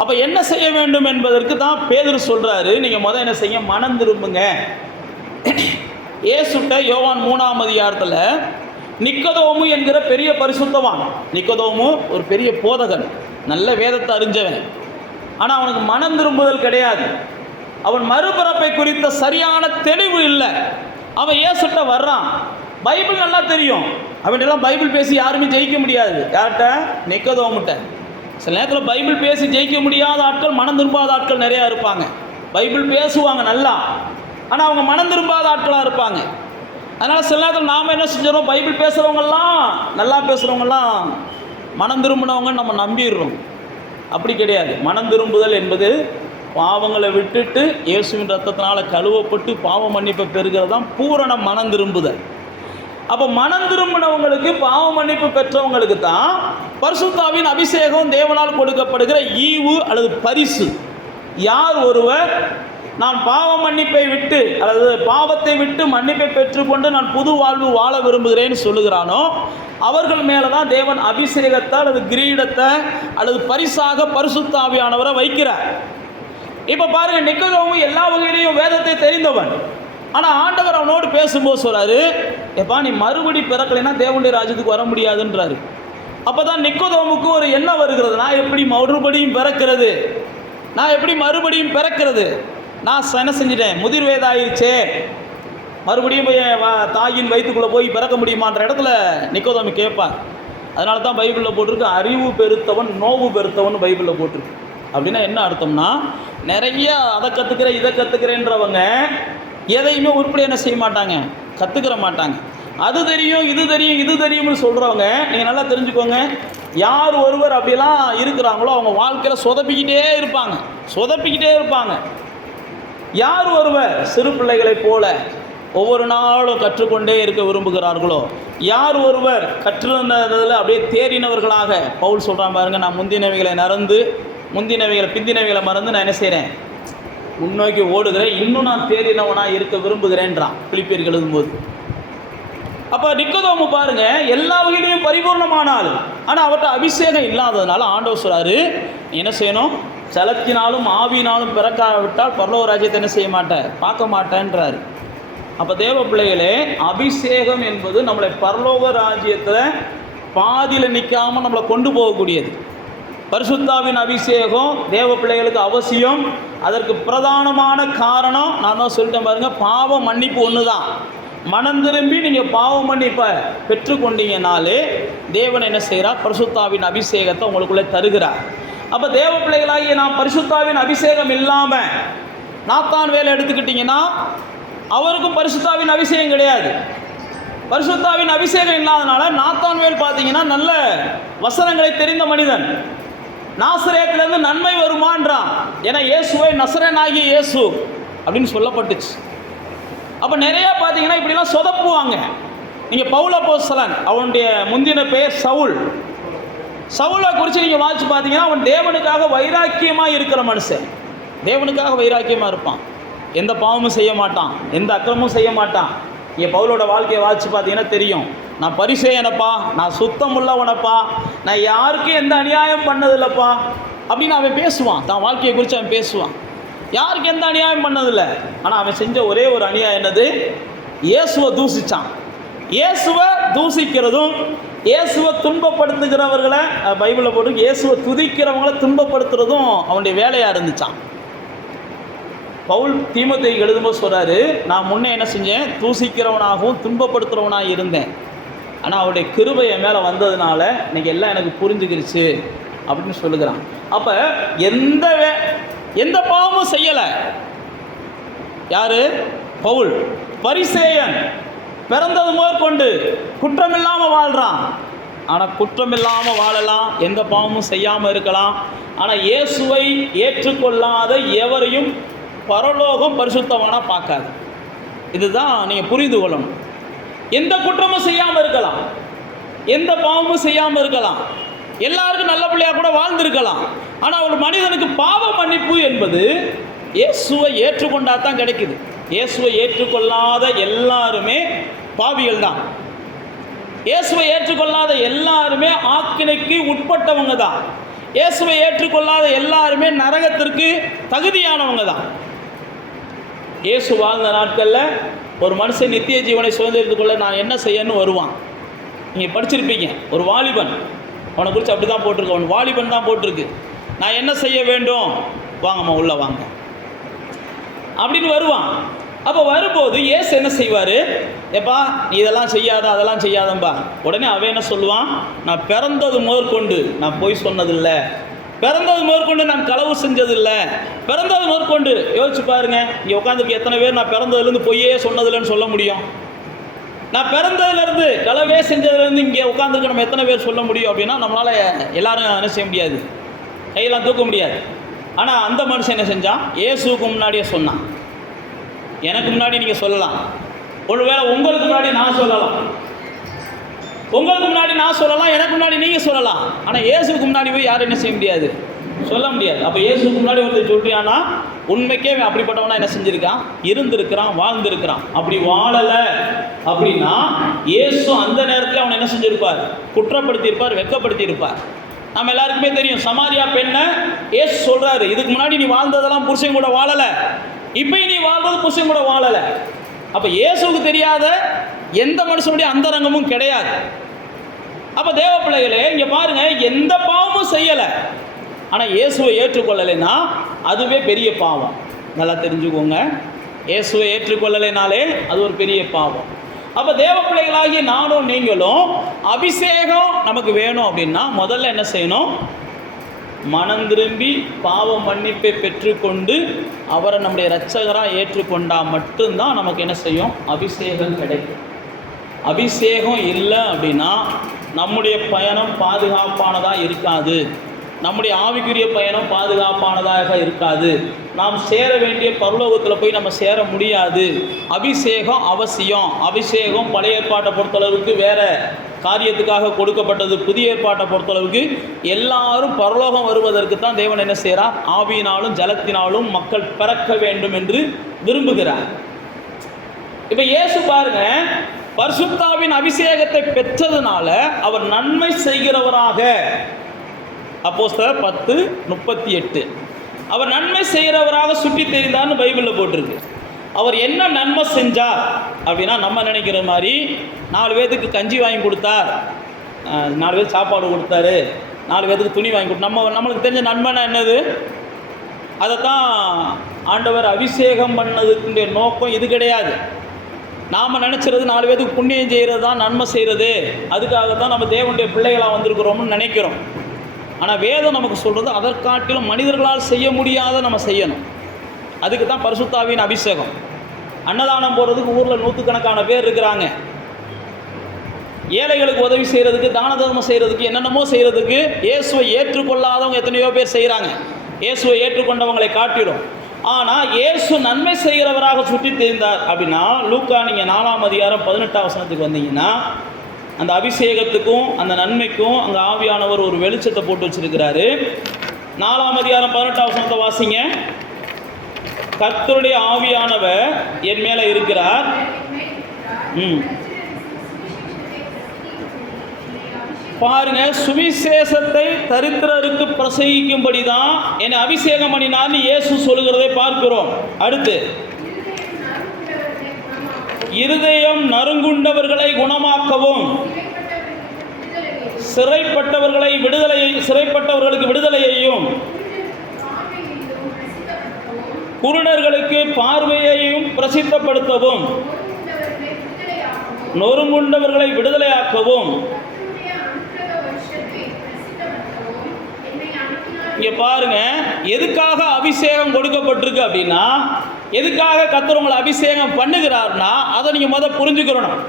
அப்போ என்ன செய்ய வேண்டும் என்பதற்கு தான் பேதுரு சொல்கிறாரு, நீங்கள் முதல் என்ன செய்ய, மனம் திரும்புங்க. இயேசுட்ட யோவான் 3ஆம் அதிகாரத்தில் நிக்கதோமு என்கிற பெரிய பரிசுத்தவான், நிக்கதோமு ஒரு பெரிய போதகன், நல்ல வேதத்தை அறிஞ்சவன். ஆனால் அவனுக்கு மனம் திரும்புதல் கிடையாது. அவன் மறுபிறப்பை குறித்த சரியான தெளிவு இல்லை. அவன் இயேசுட்ட வர்றான், பைபிள் நல்லா தெரியும், அவன்கிட்டலாம் பைபிள் பேசி யாருமே ஜெயிக்க முடியாது. யார்கிட்ட? நிக்கதோமுட்ட. சில நேரத்தில் பைபிள் பேசி ஜெயிக்க முடியாத ஆட்கள், மனம் திரும்பாத ஆட்கள் நிறையா இருப்பாங்க. பைபிள் பேசுவாங்க நல்லா, ஆனால் அவங்க மனம் திரும்பாத ஆட்களாக இருப்பாங்க. அதனால் சில நேரத்தில் நாம் என்ன செஞ்சிடறோம், பைபிள் பேசுகிறவங்கெல்லாம் நல்லா பேசுகிறவங்கெல்லாம் மனம் திரும்பினவங்க நம்ம நம்பிடுறோம். அப்படி கிடையாது. மனம் திரும்புதல் என்பது பாவங்களை விட்டுட்டு இயேசுவின் ரத்தத்தினால் கழுவப்பட்டு பாவ மன்னிப்பை பெறுகிறது தான் பூரண மனம் திரும்புதல். அப்போ மனம் திரும்பினவங்களுக்கு, பாவ மன்னிப்பு பெற்றவங்களுக்கு தான் பரிசுத்த ஆவியின் அபிஷேகம் தேவனால் கொடுக்கப்படுகிற ஈவு அல்லது பரிசு. யார் ஒருவர் நான் பாவ மன்னிப்பை விட்டு அல்லது பாவத்தை விட்டு மன்னிப்பை பெற்றுக்கொண்டு நான் புது வாழ்வு வாழ விரும்புகிறேன்னு சொல்லுகிறானோ அவர்கள் மேலே தான் தேவன் அபிஷேகத்தை அல்லது கிரீடத்தை அல்லது பரிசாக பரிசுத்த ஆவியானவரை வைக்கிறார். இப்போ பாருங்க, நிக்கதோமு எல்லா வகையிலையும் வேதத்தை தெரிந்தவன். ஆனால் ஆண்டவர் அவனோடு பேசும்போது சொல்கிறாரு, எப்பா நீ மறுபடி பிறக்கலைன்னா தேவனுடைய ராஜ்யத்துக்கு வர முடியாதுன்றாரு. அப்போ தான் நிக்கதோமுக்கு ஒரு எண்ணம் வருகிறது, நான் எப்படி மறுபடியும் பிறக்கிறது, நான் எப்படி மறுபடியும் பிறக்கிறது, நான் என்ன செஞ்சிட்டேன், முதிர் வயதாயிருச்சே, மறுபடியும் போய் தாயின் வயிற்றுக்குள்ளே போய் பிறக்க முடியுமான்ற இடத்துல நிக்கதோமு கேட்பார். அதனால தான் பைபிளில் போட்டிருக்கு, அறிவு பெருத்தவன் நோவு பெருத்தவன் பைபிளில் போட்டிருக்கு. அப்படின்னா என்ன அர்த்தம்னா, நிறைய அதை கற்றுக்கிறேன் இதை கற்றுக்கிறேன்றவங்க எதையுமே உருப்படியாக என்ன செய்ய மாட்டாங்க, கற்றுக்கிற மாட்டாங்க. அது தெரியும், இது தெரியும், இது தெரியும்னு சொல்கிறவங்க நீங்கள் நல்லா தெரிஞ்சுக்கோங்க, யார் ஒருவர் அப்படிலாம் இருக்கிறாங்களோ அவங்க வாழ்க்கையில் சொதப்பிக்கிட்டே இருப்பாங்க. யார் ஒருவர் சிறு பிள்ளைகளைப் போல ஒவ்வொரு நாளும் கற்றுக்கொண்டே இருக்க விரும்புகிறார்களோ, யார் ஒருவர் கற்றிருந்ததில் அப்படியே தேறினவர்களாக, பவுல் சொல்கிறான் பாருங்கள், நான் முந்தினவைகளை பிந்தினவைகளை மறந்து நான் என்ன செய்கிறேன், முன்னோக்கி ஓடுகிறேன், இன்னும் நான் தேறினவனாக இருக்க விரும்புகிறேன்றான் பிலிப்பியர்கள் எழுதும்போது. அப்போ நிக்கோதேமு பாருங்க, எல்லா வகையிலையும் பரிபூர்ணமானால், ஆனால் அவர்கிட்ட அபிஷேகம் இல்லாததுனால ஆண்டவர் சொல்றாரு, என்ன செய்யணும், ஜலத்தினாலும் ஆவியினாலும் பிறக்காவிட்டால் பரலோக ராஜ்யத்தை என்ன செய்ய மாட்டேன், பார்க்க மாட்டேன்றாரு. அப்போ தேவ பிள்ளைகளே, அபிஷேகம் என்பது நம்மளை பரலோக ராஜ்யத்தில் பாதியில் நிற்காமல் நம்மளை கொண்டு போகக்கூடியது. பரிசுத்தாவின் அபிஷேகம் தேவ பிள்ளைகளுக்கு அவசியம். அதற்கு பிரதானமான காரணம் நான் தான் சொல்லிட்டேன் பாருங்கள், பாவ மன்னிப்பு ஒன்று தான். மனம் திரும்பி நீங்கள் பாவ மன்னிப்பை பெற்றுக்கொண்டீங்கனாலே தேவன் என்ன செய்கிறார், பரிசுத்தாவின் அபிஷேகத்தை உங்களுக்குள்ளே தருகிறார். அப்போ தேவ பிள்ளைகளாகிய நாம் பரிசுத்தாவின் அபிஷேகம் இல்லாமல் நாத்தான் வேலை எடுத்துக்கிட்டிங்கன்னா அவருக்கும் பரிசுத்தாவின் அபிஷேகம் கிடையாது. பரிசுத்தாவின் அபிஷேகம் இல்லாதனால நாத்தான் வேல் பார்த்தீங்கன்னா நல்ல வசனங்களை தெரிந்த மனிதன், நாசரேத்திலிருந்து நன்மை வருமான்றான். ஏன்னா இயேசுவை நசரேனாகிய இயேசு அப்படின்னு சொல்லப்பட்டுச்சு. அப்போ நிறையா பார்த்தீங்கன்னா இப்படிலாம் சொதப்புவாங்க. நீங்கள் பவுல் அப்போஸ்தலன், அவனுடைய முந்தின பெயர் சவுலை குறித்து நீங்கள் வாசித்து பார்த்தீங்கன்னா அவன் தேவனுக்காக வைராக்கியமாக இருக்கிற மனுஷன், தேவனுக்காக வைராக்கியமாக இருப்பான், எந்த பாவமும் செய்ய மாட்டான், எந்த அக்கிரமும் செய்ய மாட்டான். இங்கே பவுலோட வாழ்க்கையை வாசித்து பார்த்தீங்கன்னா தெரியும், நான் பரிசேயனப்பா, நான் சுத்தம் உள்ளவனப்பா, நான் யாருக்கும் எந்த அநியாயம் பண்ணதில்லைப்பா அப்படின்னு அவன் பேசுவான். தான் வாழ்க்கையை குறித்து அவன் பேசுவான், யாருக்கு எந்த அநியாயம் பண்ணதில்லை. ஆனால் அவன் செஞ்ச ஒரே ஒரு அநியாயம் என்னது, இயேசுவை தூசித்தான். இயேசுவை தூசிக்கிறதும் இயேசுவை துன்பப்படுத்துகிறவர்களை பைபிளில் போட்டு இயேசுவை துதிக்கிறவங்களை துன்பப்படுத்துறதும் அவனுடைய வேலையாக இருந்துச்சான். பவுல் தீமோத்தேயுக்கு எழுதும்போது சொல்கிறாரு, நான் முன்னே என்ன செஞ்சேன், தூசிக்கிறவனாகவும் துன்பப்படுத்துகிறவனாக இருந்தேன், ஆனால் அவருடைய கிருபை என் மேலே வந்ததுனால இன்றைக்கி எல்லாம் எனக்கு புரிஞ்சுக்கிருச்சு அப்படின்னு சொல்லுகிறான். அப்போ எந்த பாவமும் செய்யலை. யார்? பவுல். பரிசேயன் பிறந்தது முதற்கொண்டு குற்றமில்லாமல் வாழ்கிறான். ஆனால் குற்றமில்லாமல் வாழலாம், எந்த பாவமும் செய்யாமல் இருக்கலாம். ஆனால் இயேசுவை ஏற்றுக்கொள்ளாத எவரையும் பரலோகம் பரிசுத்தவானா பார்க்காது. இதுதான் நீங்கள் புரிந்து கொள்ளணும். எந்த குற்றமும் செய்யாமல் இருக்கலாம், எந்த பாவமும் செய்யாமல் இருக்கலாம், எல்லாருக்கும் நல்ல பிள்ளையாக கூட வாழ்ந்திருக்கலாம். ஆனால் ஒரு மனிதனுக்கு பாவ மன்னிப்பு என்பது இயேசுவை ஏற்றுக்கொண்டா தான் கிடைக்குது. இயேசுவை ஏற்றுக்கொள்ளாத எல்லாருமே பாவிகள் தான். இயேசுவை ஏற்றுக்கொள்ளாத எல்லாருமே ஆக்கினைக்கு உட்பட்டவங்க தான். இயேசுவை ஏற்றுக்கொள்ளாத எல்லாருமே நரகத்திற்கு தகுதியானவங்க தான். இயேசு வாழ்ந்த நாட்களில் ஒரு மனுஷன் நித்திய ஜீவனை சுதந்திரித்துக் கொள்ள நான் என்ன செய்யணும்னு வருவான். நீங்கள் படிச்சிருப்பீங்க, ஒரு வாலிபன், அவனை குறித்து அப்படி தான் போட்டிருக்கு, அவன் வாலிபன் தான் போட்டிருக்கு. நான் என்ன செய்ய வேண்டும், வாங்கம்மா உள்ளே வாங்க அப்படின்னு வருவான். அப்போ வரும்போது இயேசு என்ன செய்வார், எப்பா நீ இதெல்லாம் செய்யாத அதெல்லாம் செய்யாதம்பா. உடனே அவன் என்ன சொல்லுவான், நான் பிறந்தது முதற்கொண்டு நான் பொய் சொன்னதில்லை, பிறந்தது முதற்கொண்டு நான் களவு செஞ்சதில்லை, பிறந்தது முதற்கொண்டு. யோசிச்சு பாருங்க, இங்கே உட்காந்துருக்கு எத்தனை பேர் நான் பிறந்ததுலேருந்து பொய்யே சொன்னதில்லைன்னு சொல்ல முடியும்? நான் பிறந்ததுலேருந்து களவே செஞ்சதுலேருந்து இங்கே உட்காந்துருக்க நம்ம எத்தனை பேர் சொல்ல முடியும் அப்படின்னா நம்மளால் எல்லாரும் என்ன செய்ய முடியாது, கையெல்லாம் தூக்க முடியாது. ஆனால் அந்த மனுஷன் என்ன செஞ்சான், இயேசுக்கு முன்னாடியே சொன்னான். எனக்கு முன்னாடி நீங்கள் சொல்லலாம், ஒருவேளை உங்களுக்கு முன்னாடி நான் சொல்லலாம், உங்களுக்கு முன்னாடி நான் சொல்லலாம், எனக்கு முன்னாடி நீங்கள் சொல்லலாம். ஆனால் இயேசுக்கு முன்னாடி போய் யாரும் என்ன செய்ய முடியாது, சொல்ல முடியாது. அப்போ இயேசுக்கு முன்னாடி ஒருத்தர் சொல்லியானா உண்மைக்கே அப்படிப்பட்டவனா என்ன செஞ்சுருக்கான், இருந்திருக்கிறான், வாழ்ந்திருக்கிறான். அப்படி வாழலை அப்படின்னா இயேசு அந்த நேரத்தில் அவனை என்ன செஞ்சுருப்பார், குற்றப்படுத்தியிருப்பார், வெட்கப்படுத்தியிருப்பார். நம்ம எல்லாருக்குமே தெரியும், சமாரியா பெண்ணை இயேசு சொல்கிறாரு, இதுக்கு முன்னாடி நீ வாழ்ந்ததெல்லாம் புருஷன் கூட வாழலை, இப்போ நீ வாழ்றது புருஷன் கூட வாழலை. அப்போ இயேசுக்கு தெரியாத எந்த மனுஷனுடைய அந்தரங்கமும் கிடையாது. அப்போ தேவ பிள்ளைகளே இங்கே பாருங்கள், எந்த பாவமும் செய்யலை, ஆனால் இயேசுவை ஏற்றுக்கொள்ளலைன்னா அதுவே பெரிய பாவம். நல்லா தெரிஞ்சுக்கோங்க, இயேசுவை ஏற்றுக்கொள்ளலைனாலே அது ஒரு பெரிய பாவம். அப்போ தேவ பிள்ளைகளாகிய நானும் நீங்களும் அபிஷேகம் நமக்கு வேணும் அப்படின்னா முதல்ல என்ன செய்யணும், மனம் திரும்பி பாவ மன்னிப்பை பெற்றுக்கொண்டு அவரை நம்முடைய இரட்சகராக ஏற்றுக்கொண்டால் மட்டும்தான் நமக்கு என்ன செய்யும், அபிஷேகம் கிடைக்கும். அபிஷேகம் இல்லை அப்படின்னா நம்முடைய பயணம் பாதுகாப்பானதாக இருக்காது, நம்முடைய ஆவிக்குரிய பயணம் பாதுகாப்பானதாக இருக்காது, நாம் சேர வேண்டிய பரலோகத்தில் போய் நம்ம சேர முடியாது. அபிஷேகம் அவசியம். அபிஷேகம் பழைய ஏற்பாட்டை பொறுத்தளவுக்கு வேறு காரியத்துக்காக கொடுக்கப்பட்டது. புதிய ஏற்பாட்டை பொறுத்தளவுக்கு எல்லாரும் பரலோகம் வருவதற்கு தான் தேவன் என்ன செய்கிறார்? ஆவியினாலும் ஜலத்தினாலும் மக்கள் பிறக்க வேண்டும் என்று விரும்புகிறார். இப்போ இயேசு பாருங்க, பரிசுத்தாவின் அபிஷேகத்தை பெற்றதுனால அவர் நன்மை செய்கிறவராக, அப்போஸ்தலர் 10:38, அவர் நன்மை செய்கிறவராக சுற்றி தெரிந்தார்னு பைபிளில் போட்டிருக்கு. அவர் என்ன நன்மை செஞ்சார் அப்படின்னா, நம்ம நினைக்கிற மாதிரி 4 பேருக்கு கஞ்சி வாங்கி கொடுத்தார், 4 பேருக்கு சாப்பாடு கொடுத்தாரு, 4 பேருக்கு துணி வாங்கி கொடுத்தார். நம்மளுக்கு தெரிஞ்ச நன்மைனா என்னது? அதைத்தான் ஆண்டவர் அபிஷேகம் பண்ணதுக்குடைய நோக்கம் இது கிடையாது. நாம் நினச்சிறது 4 பேருக்கு புண்ணியம் செய்கிறது தான் நன்மை செய்கிறது, அதுக்காகத்தான் நம்ம தேவனுடைய பிள்ளைகளாக வந்திருக்கிறோம்னு நினைக்கிறோம். ஆனால் வேதம் நமக்கு சொல்கிறது அதற்காட்டிலும் மனிதர்களால் செய்ய முடியாத நம்ம செய்யணும். அதுக்கு தான் பரிசுத்தாவின் அபிஷேகம். அன்னதானம் போடுறதுக்கு ஊரில் 100கணக்கான பேர் இருக்கிறாங்க. ஏழைகளுக்கு உதவி செய்கிறதுக்கு, தான தர்மம் செய்கிறதுக்கு, என்னென்னமோ செய்கிறதுக்கு இயேசுவை ஏற்றுக்கொள்ளாதவங்க எத்தனையோ பேர் செய்கிறாங்க. இயேசுவை ஏற்றுக்கொண்டவங்களை காட்டிடும். ஆனால் இயேசு நன்மை செய்கிறவராக சுற்றி தெரிந்தார் அப்படின்னா, லூக்கா நீங்கள் 4:18 வந்தீங்கன்னா, அந்த அபிஷேகத்துக்கும் அந்த நன்மைக்கும் அங்கே ஆவியானவர் ஒரு வெளிச்சத்தை போட்டு வச்சிருக்கிறாரு. 4:18 வாசிங்க. கர்த்தருடைய ஆவியானவர் என் மேலே இருக்கிறார். பாருங்க, சுவிசேஷத்தை தரித்திரருக்கு பிரசங்கிக்கும்படி தான் என்னை அபிஷேகம் பண்ணினார்னு இயேசு சொல்லுகிறதை பார்க்கிறோம். அடுத்து, இருதயம் நறுங்குண்டவர்களை குணமாக்கவும், சிறைப்பட்டவர்களுக்கு விடுதலையையும், குருடர்களுக்கு பார்வையையும் பிரசித்தப்படுத்தவும், நொறுங்குண்டவர்களை விடுதலையாக்கவும். இங்கே பாருங்க, எதுக்காக அபிஷேகம் கொடுக்கப்பட்டிருக்கு அப்படின்னா, எதுக்காக கர்த்தர் உங்களை அபிஷேகம் பண்ணுகிறார்னா, அதை நீங்கள் முதல் புரிஞ்சுக்கிறணும்.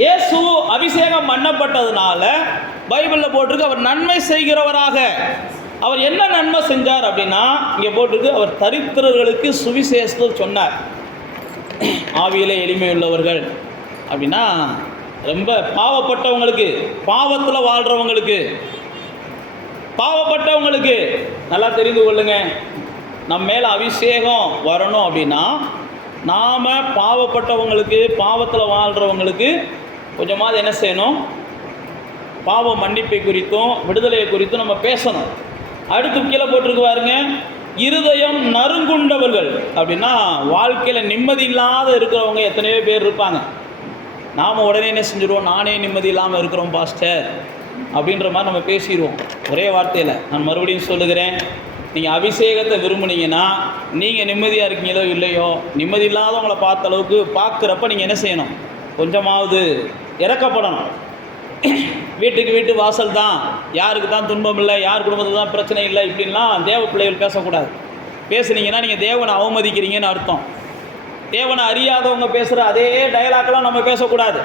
இயேசு அபிஷேகம் பண்ணப்பட்டதுனால பைபிளில் போட்டிருக்கு அவர் நன்மை செய்கிறவராக. அவர் என்ன நன்மை செஞ்சார் அப்படின்னா, இங்கே போட்டிருக்கு அவர் தரித்திரர்களுக்கு சுவிசேஷத்தை சொன்னார். ஆவியிலே எளிமையுள்ளவர்கள் அப்படின்னா ரொம்ப பாவப்பட்டவங்களுக்கு, பாவத்தில் வாழ்கிறவங்களுக்கு, பாவப்பட்டவங்களுக்கு நல்லா தெரிந்து கொள்ளுங்க. நம்ம மேலே அபிஷேகம் வரணும் அப்படின்னா நாம் பாவப்பட்டவங்களுக்கு, பாவத்தில் வாழ்கிறவங்களுக்கு கொஞ்சமாவது என்ன செய்யணும்? பாவ மன்னிப்பை குறித்தும் விடுதலையை குறித்தும் நம்ம பேசணும். அடுத்து கீழே போட்டிருக்கு பாருங்க, இருதயம் நறுங்குண்டவர்கள் அப்படின்னா வாழ்க்கையில் நிம்மதி இல்லாத இருக்கிறவங்க எத்தனையோ பேர் இருப்பாங்க. நாம் உடனே என்ன செஞ்சுருவோம்? நானே நிம்மதி இல்லாமல் இருக்கிறோம் பாஸ்டர் அப்படின்ற மாதிரி நம்ம பேசிடுவோம் ஒரே வார்த்தையில். நான் மறுபடியும் சொல்லுகிறேன், நீங்கள் அபிஷேகத்தை விரும்புனீங்கன்னா நீங்கள் நிம்மதியாக இருக்கீங்களோ இல்லையோ, நிம்மதி இல்லாதவங்களை பார்த்த அளவுக்கு பார்க்குறப்ப நீங்கள் என்ன செய்யணும்? கொஞ்சமாவது இறக்கப்படணும். வீட்டுக்கு வீட்டு வாசல் தான், யாருக்கு தான் துன்பம் இல்லை, யார் குடும்பத்துக்கு தான் பிரச்சனை இல்லை, இப்படின்லாம் தேவ பிள்ளைகள் பேசக்கூடாது. பேசுனீங்கன்னா நீங்கள் தேவனை அவமதிக்கிறீங்கன்னு அர்த்தம். தேவனை அறியாதவங்க பேசுகிற அதே டயலாக்லாம் நம்ம பேசக்கூடாது.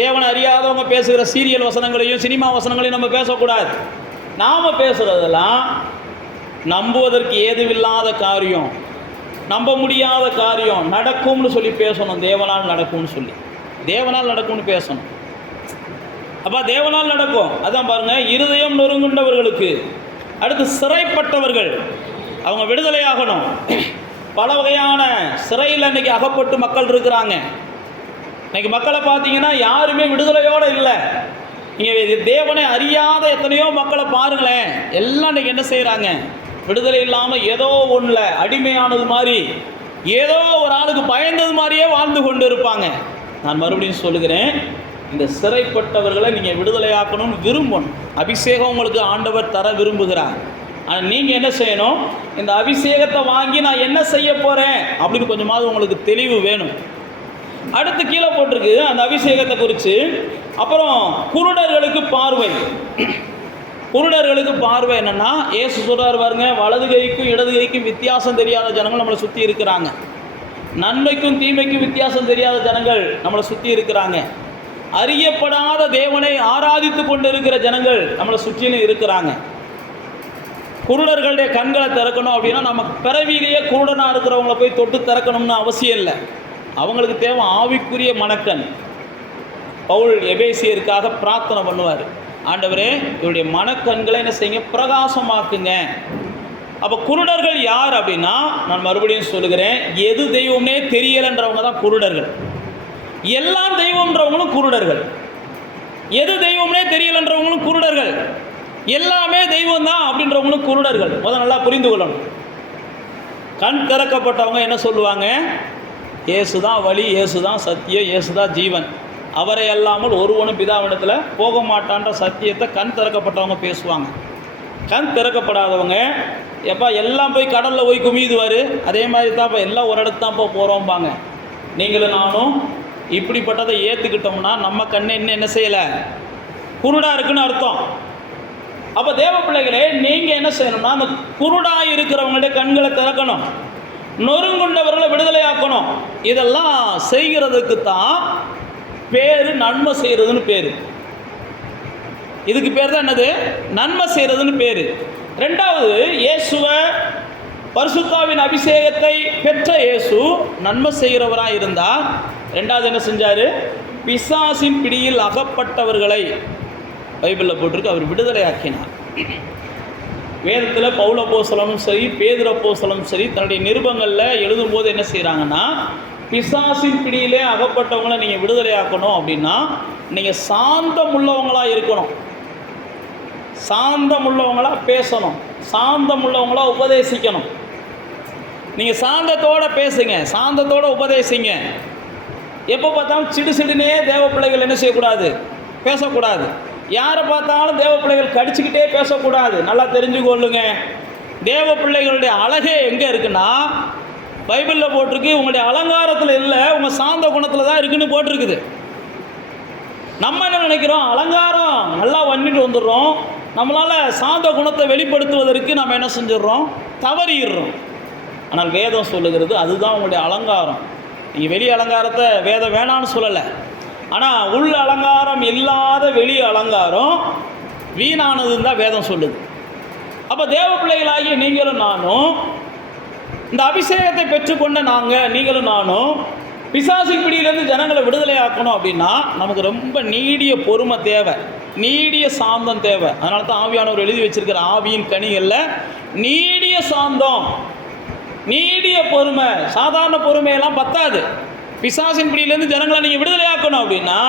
தேவனை அறியாதவங்க பேசுகிற சீரியல் வசனங்களையும் சினிமா வசனங்களையும் நம்ம பேசக்கூடாது. நாம் பேசுகிறதெல்லாம் நம்புவதற்கு ஏதுவில்லாத காரியம், நம்ப முடியாத காரியம் நடக்கும்னு சொல்லி பேசணும். தேவனால் நடக்கும்னு சொல்லி, தேவனால் நடக்கும்னு பேசணும். அப்போ தேவனால் நடக்கும். அதான் பாருங்கள், இருதயம் நொறுங்குண்டவர்களுக்கு. அடுத்து சிறைப்பட்டவர்கள், அவங்க விடுதலையாகணும். பல வகையான சிறையில் இன்றைக்கி அகப்பட்டு மக்கள் இருக்கிறாங்க. இன்றைக்கி மக்களை பார்த்தீங்கன்னா யாருமே விடுதலையோடு இல்லை. நீங்கள் தேவனை அறியாத எத்தனையோ மக்களை பாருங்களேன், எல்லாம் இன்றைக்கி என்ன செய்கிறாங்க? விடுதலை இல்லாமல் ஏதோ ஒன்றில் அடிமையானது மாதிரி, ஏதோ ஒரு ஆளுக்கு பயந்தது மாதிரியே வாழ்ந்து கொண்டு இருப்பாங்க. நான் மறுபடியும் சொல்லுகிறேன், இந்த சிறைப்பட்டவர்களை நீங்கள் விடுதலையாக்கணும்னு விரும்பணும். அபிஷேகம் உங்களுக்கு ஆண்டவர் தர விரும்புகிறார். ஆனால் நீங்கள் என்ன செய்யணும்? இந்த அபிஷேகத்தை வாங்கி நான் என்ன செய்ய போகிறேன் அப்படின்னு கொஞ்சமாவது உங்களுக்கு தெளிவு வேணும். அடுத்து கீழே போட்டிருக்கு அந்த அபிஷேகத்தை குறித்து. அப்புறம் குருடர்களுக்கு பார்வை. குருடர்களுக்கு பார்வை என்னென்னா, ஏசு சொல்கிறார் பாருங்க, வலது கைக்கும் இடது கைக்கும் வித்தியாசம் தெரியாத ஜனங்கள் நம்மளை சுற்றி இருக்கிறாங்க. நன்மைக்கும் தீமைக்கும் வித்தியாசம் தெரியாத ஜனங்கள் நம்மளை சுற்றி இருக்கிறாங்க. அறியப்படாத தேவனை ஆராதித்து கொண்டு இருக்கிற ஜனங்கள் நம்மளை சுற்றிலும் இருக்கிறாங்க. குருடர்களுடைய கண்களை திறக்கணும் அப்படின்னா நம்ம பிறவியிலேயே குருடனாக இருக்கிறவங்கள போய் தொட்டு திறக்கணும்னு அவசியம் இல்லை. அவங்களுக்கு தேவை ஆவிக்குரிய மனக்கண். பவுல் எபேசியருக்காக பிரார்த்தனை பண்ணுவார், ஆண்டவரே இவருடைய மனக்கண்களை என்ன செய்யுங்க, பிரகாசமாக்குங்க. அப்போ குருடர்கள் யார் அப்படின்னா, நான் மறுபடியும் சொல்லுகிறேன், எது தெய்வம்னே தெரியலைன்றவங்க தான் குருடர்கள். எல்லாம் தெய்வம்ன்றவங்களும் குருடர்கள். எது தெய்வம்னே தெரியலைன்றவங்களும் குருடர்கள். எல்லாமே தெய்வம் தான் அப்படின்றவங்களும் குருடர்கள். முதல் நல்லா புரிந்து கொள்ளணும். கண் திறக்கப்பட்டவங்க என்ன சொல்லுவாங்க, இயேசுதான் வழி, இயேசுதான் சத்தியம், இயேசுதான் ஜீவன், அவரை அல்லாமல் ஒருவனும் பிதாவிடத்தில் போக மாட்டான்ற சத்தியத்தை கண் திறக்கப்பட்டவங்க பேசுவாங்க. கண் திறக்கப்படாதவங்க எப்போ எல்லாம் போய் கடலில் போய் குமியுதுவார், அதே மாதிரி தான் இப்போ எல்லாம் ஒரு இடத்து தான் போகிறோம்பாங்க. நீங்களும் நானும் இப்படிப்பட்டதை ஏற்றுக்கிட்டோம்னா நம்ம கண்ணை இன்னும் என்ன செய்யலை, குருடாக இருக்குன்னு அர்த்தம். அப்போ தேவ பிள்ளைகளே, நீங்கள் என்ன செய்யணும்னா அந்த குருடாக இருக்கிறவங்களுடைய கண்களை திறக்கணும், நொறுங்குண்டவர்களை விடுதலையாக்கணும். இதெல்லாம் செய்கிறதுக்கு தான் பேர் நன்மை செய்கிறதுன்னு பேர். இதுக்கு பேர் தான் என்னது, நன்மை செய்கிறதுன்னு பேர். ரெண்டாவது, இயேசுவை பரிசுத்தாவின் அபிஷேகத்தை பெற்ற இயேசு நன்மை செய்கிறவராக இருந்தால் ரெண்டாவது என்ன செஞ்சார், பிசாசின் பிடியில் அகப்பட்டவர்களை பைபிளில் போட்டிருக்கு அவர் விடுதலை ஆக்கினார். வேதத்தில் பவுல் அப்போஸ்தலனும் சரி பேதுரு அப்போஸ்தலனும் சரி தன்னுடைய நிருபங்களில் எழுதும்போது என்ன செய்கிறாங்கன்னா, பிசாசின் பிடியிலே அகப்பட்டவங்களை நீங்கள் விடுதலை ஆக்கணும் அப்படின்னா நீங்கள் சாந்தம் உள்ளவங்களாக இருக்கணும், சாந்தம் உள்ளவங்களாக பேசணும், சாந்தம் உள்ளவங்களாக உபதேசிக்கணும். நீங்கள் சாந்தத்தோடு பேசுங்க, சாந்தத்தோடு உபதேசிங்க. எப்போ பார்த்தாலும் சிடு சிடுனே தேவ பிள்ளைகள் என்ன செய்யக்கூடாது, பேசக்கூடாது. யாரை பார்த்தாலும் தேவ பிள்ளைகள் கடிச்சிக்கிட்டே பேசக்கூடாது. நல்லா தெரிஞ்சு கொள்ளுங்க. தேவ பிள்ளைகளுடைய அழகே எங்கே இருக்குன்னா, பைபிளில் போட்டிருக்கு, உங்களுடைய அலங்காரத்தில் இல்லை, உங்கள் சாந்த குணத்தில் தான் இருக்குன்னு போட்டிருக்குது. நம்ம என்ன நினைக்கிறோம், அலங்காரம் நல்லா பண்ணிட்டு வந்துடுறோம், நம்மளால் சாந்த குணத்தை வெளிப்படுத்துவதற்கு நம்ம என்ன செஞ்சிடறோம், தவறிடுறோம். ஆனால் வேதம் சொல்லுகிறது அதுதான் உங்களுடைய அலங்காரம். நீங்கள் வெளி அலங்காரத்தை வேதம் வேணான்னு சொல்லலை, ஆனால் உள் அலங்காரம் இல்லாத வெளி அலங்காரம் வீணானதுன்னு தான் வேதம் சொல்லுது. அப்போ தேவ பிள்ளைகளாகிய நீங்களும் நானும் இந்த அபிஷேகத்தை பெற்றுக்கொண்ட நீங்களும் நானும் பிசாசின் பிடியிலேருந்து ஜனங்களை விடுதலை ஆக்கணும் அப்படின்னா நமக்கு ரொம்ப நீடிய பொறுமை தேவை, நீடிய சாந்தம் தேவை. அதனால தான் ஆவியானவர் எழுதி வச்சிருக்கிற ஆவியின் கனிகளில் நீடிய சாந்தம், நீடிய பொறுமை. சாதாரண பொறுமையெல்லாம் பத்தாது. பிசாசின் பிடியிலேருந்து ஜனங்களை நீங்கள் விடுதலை ஆக்கணும் அப்படின்னா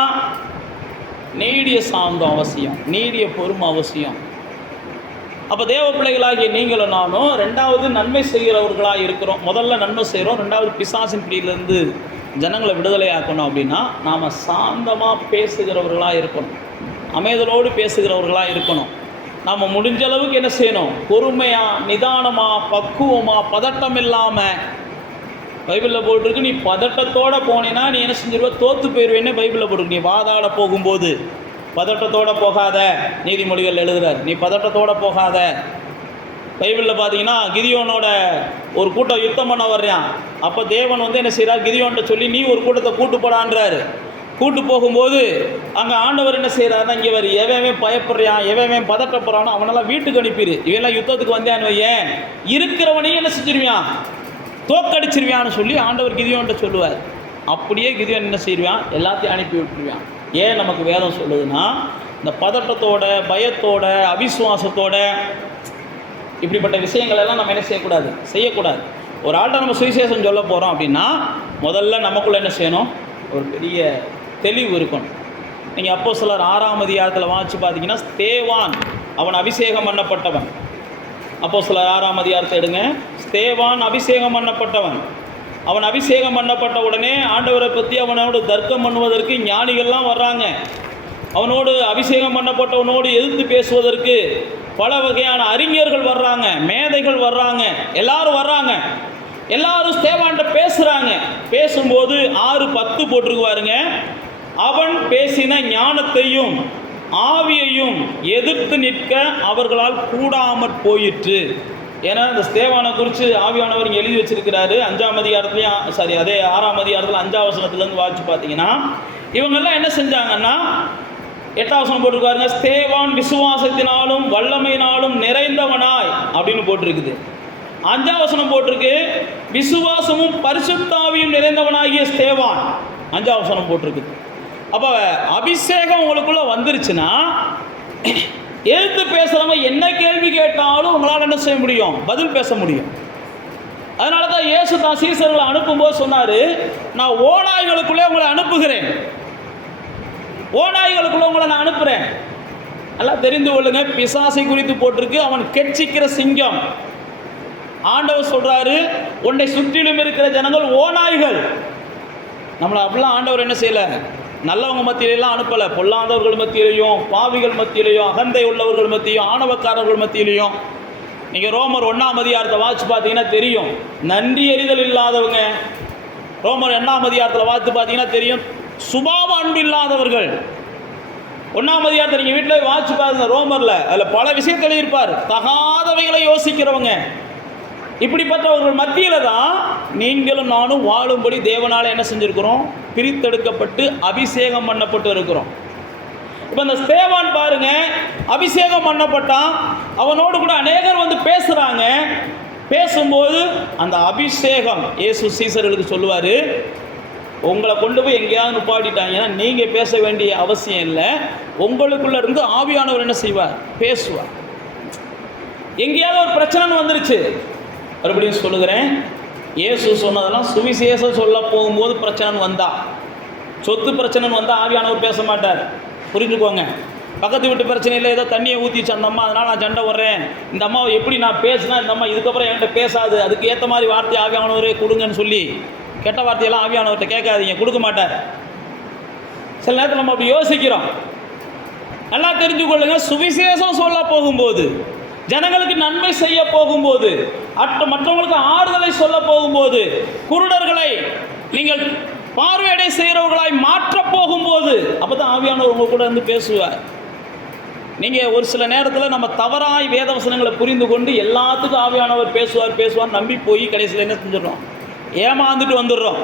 நீடிய சாந்தம் அவசியம், நீடிய பொறுமை அவசியம். அப்போ தேவ பிள்ளைகளாகிய நீங்களும் நானும் ரெண்டாவது நன்மை செய்கிறவர்களாக இருக்கிறோம். முதல்ல நன்மை செய்கிறோம், ரெண்டாவது பிசாசின் பிடியிலேருந்து ஜனங்களை விடுதலை ஆக்கணும் அப்படின்னா நாம் சாந்தமாக பேசுகிறவர்களாக இருக்கணும், அமைதலோடு பேசுகிறவர்களாக இருக்கணும். நாம் முடிஞ்ச அளவுக்கு என்ன செய்யணும், பொறுமையாக, நிதானமாக, பக்குவமாக, பதட்டம் இல்லாமல். பைபிளில் போட்டிருக்கு, நீ பதட்டத்தோடு போனேன்னா நீ என்ன செஞ்சிருவ, தோற்று போயிடுவேன்னு பைபிளில் போட்டிருக்கு. நீ வாதாட போகும்போது பதட்டத்தோடு போகாத, நீதிமொழிகள் எழுதுறார், நீ பதட்டத்தோடு போகாத. பைபிளில் பார்த்தீங்கன்னா கிதியோனோட ஒரு கூட்டம் யுத்தம் பண்ண வர்றான். அப்போ தேவன் வந்து என்ன செய்கிறார், கிதியோன்ட்ட சொல்லி நீ ஒரு கூட்டத்தை கூட்டு போடான்றாரு. கூட்டு போகும்போது அங்கே ஆண்டவர் என்ன செய்கிறாருன்னா, இங்கே வர எவன் பயப்படுறான், எவன் பதட்டப்படுறானோ அவனெல்லாம் வீட்டுக்கு அனுப்பிடு, இவெல்லாம் யுத்தத்துக்கு வந்தேன்னு வையேன், இருக்கிறவனையும் என்ன செஞ்சிருவான், தோக்கடிச்சிருவான்னு சொல்லி ஆண்டவர் கிதியோன்ட்ட சொல்லுவார். அப்படியே கிதியோன் என்ன செய்வான், எல்லாத்தையும் அனுப்பி விட்டுருவான். ஏன் நமக்கு வேதம் சொல்லுதுன்னா, இந்த பதட்டத்தோட, பயத்தோட, அவிசுவாசத்தோட இப்படிப்பட்ட விஷயங்கள் எல்லாம் நம்ம என்ன செய்யக்கூடாது. ஒரு ஆள்கிட்ட நம்ம சுவிசேஷம் சொல்ல போகிறோம் அப்படின்னா முதல்ல நமக்குள்ளே என்ன செய்யணும், ஒரு பெரிய தெளிவு இருக்கணும். நீங்கள் அப்போஸ்தலர் 6ஆம் அதிகாரத்தில் வாசித்து பார்த்தீங்கன்னா, ஸ்தேவான் அவன் அபிஷேகம் பண்ணப்பட்டவன். அப்போஸ்தலர் 6ஆம் அதிகாரத்தை எடுங்க. ஸ்தேவான் அபிஷேகம் பண்ணப்பட்டவன். அவன் அபிஷேகம் பண்ணப்பட்ட உடனே ஆண்டவரை பற்றி அவனோடு தர்க்கம் பண்ணுவதற்கு ஞானிகள்லாம் வர்றாங்க. அவனோடு அபிஷேகம் பண்ணப்பட்டவனோடு எதிர்த்து பேசுவதற்கு பல வகையான அறிஞர்கள் வர்றாங்க, மேதைகள் வர்றாங்க, எல்லாரும் வர்றாங்க. எல்லாரும் ஸ்தேவான்கிட்ட பேசுகிறாங்க. பேசும்போது 6:10 போட்டிருக்குவாருங்க, அவன் பேசின ஞானத்தையும் ஆவியையும் எதிர்த்து நிற்க அவர்களால் கூடாமற் போயிற்று. ஏன்னா இந்த ஸ்தேவானை குறித்து ஆவியானவர் இங்கே எழுதி வச்சிருக்கிறாரு. 5ஆம் அதிகாரத்துலேயும் அதே 6ஆம் அதிகாரத்தில் 5ஆம் வசனத்துலேருந்து வாசித்து பார்த்தீங்கன்னா, இவங்கெல்லாம் என்ன செஞ்சாங்கன்னா, 8ஆம் வசனம் போட்டிருக்காருங்க, ஸ்தேவான் விசுவாசத்தினாலும் வல்லமையினாலும் நிறைந்தவனாய் அப்படின்னு போட்டிருக்குது. 5ஆம் வசனம் போட்டிருக்கு, விசுவாசமும் பரிசுத்தாவியும் நிறைந்தவனாகிய ஸ்தேவான். 5ஆம் வசனம் போட்டிருக்குது. அப்போ அபிஷேகம் உங்களுக்குள்ள வந்துருச்சுன்னா, எதிர்த்து பேசுகிறவங்க என்ன கேள்வி கேட்டாலும் உங்களால் என்ன செய்ய முடியும்? பதில் பேச முடியும். அதனால தான் இயேசு தான் சீசர்களை அனுப்பும்போது சொன்னார், நான் ஓநாய்களுக்குள்ளே உங்களை அனுப்புகிறேன், ஓநாய்களுக்குள்ளே உங்களை நான் அனுப்புகிறேன். நல்லா தெரிந்து கொள்ளுங்க, பிசாசை குறித்து போட்டிருக்கு, அவன் கெட்சிக்கிற சிங்கம். ஆண்டவர் சொல்கிறாரு, உன்னை சுற்றிலும் இருக்கிற ஜனங்கள் ஓநாய்கள். நம்மளை அப்படிலாம் ஆண்டவர் என்ன செய்யலை, நல்லவங்க மத்தியிலெல்லாம் அனுப்பலை, பொல்லாதவர்கள் மத்தியிலையும் பாவிகள் மத்தியிலையும் அகந்தை உள்ளவர்கள் மத்தியும் ஆணவக்காரர்கள் மத்தியிலையும். நீங்கள் ரோமர் 1ஆம் அதிகாரத்தை வாசித்து பார்த்தீங்கன்னா தெரியும், நன்றி எறிதல் இல்லாதவங்க. ரோமர் 1ஆம் அதிகாரத்தில் வாசித்து பார்த்தீங்கன்னா தெரியும், சுபாவ அன்பு இல்லாதவர்கள். 1ஆம் அதிகாரத்தை நீங்கள் வீட்டில் வாசித்து பாருங்க, ரோமரில் அதில் பல விஷயத்தை எழுதியிருப்பார். தகாதவைகளை யோசிக்கிறவங்க, இப்படிப்பட்டவர்கள் மத்தியில் தான் நீங்களும் நானும் வாழும்படி தேவனால் என்ன செஞ்சுருக்கிறோம்? பிரித்தெடுக்கப்பட்டு அபிஷேகம் பண்ணப்பட்டு இருக்கிறோம். இப்போ இந்த ஸ்தேவான் பாருங்க, அபிஷேகம் பண்ணப்பட்டான், அவனோடு கூட அநேகர் வந்து பேசுகிறாங்க. பேசும்போது அந்த அபிஷேகம் இயேசு சீசர்களுக்கு சொல்லுவார், உங்களை கொண்டு போய் எங்கேயாவது நிப்பாட்டிட்டாங்கன்னா நீங்கள் பேச வேண்டிய அவசியம் இல்லை, உங்களுக்குள்ள இருந்து ஆவியானவர் என்ன செய்வார்? பேசுவார். எங்கேயாவது ஒரு பிரச்சனை வந்துருச்சு, மறுபடியும் சொல்லுகிறேன், இயேசு சொன்னதெல்லாம் சுவிசேஷம் சொல்ல போகும்போது பிரச்சனை வந்தா, சொத்து பிரச்சனை வந்தால் ஆவியானவர் பேச மாட்டார். புரிஞ்சுக்கோங்க. பக்கத்து வீட்டு பிரச்சனையில் ஏதோ தண்ணியை ஊற்றிச்சு அந்த அம்மா, அதனால் நான் சண்டை வர்றேன், இந்த அம்மாவை எப்படி நான் பேசினா இந்த அம்மா இதுக்கப்புறம் என்கிட்ட பேசாது, அதுக்கு ஏற்ற மாதிரி வார்த்தை ஆவியானவரே கொடுங்கன்னு சொல்லி கெட்ட வார்த்தையெல்லாம் ஆவியானவர்கிட்ட கேட்காதீங்க, கொடுக்க மாட்டார். சில நேரத்தில் நம்ம அப்படி யோசிக்கிறோம். நல்லா தெரிஞ்சு கொள்ளுங்க, சுவிசேஷம் சொல்ல போகும்போது, ஜனங்களுக்கு நன்மை செய்ய போகும்போது, மற்றவங்களுக்கு ஆறுதலை சொல்ல போகும்போது, குருடர்களை நீங்கள் பார்வையடை செய்கிறவர்களாய் மாற்ற போகும்போது, அப்போ தான் ஆவியானவர் உங்க கூட இருந்து பேசுவார். நீங்கள் ஒரு சில நேரத்தில் நம்ம தவறாய் வேதவசனங்களை புரிந்து கொண்டு எல்லாத்துக்கும் ஆவியானவர் பேசுவார் நம்பி போய் கடைசியில் என்ன செஞ்சிடறோம்? ஏமாந்துட்டு வந்துடுறோம்.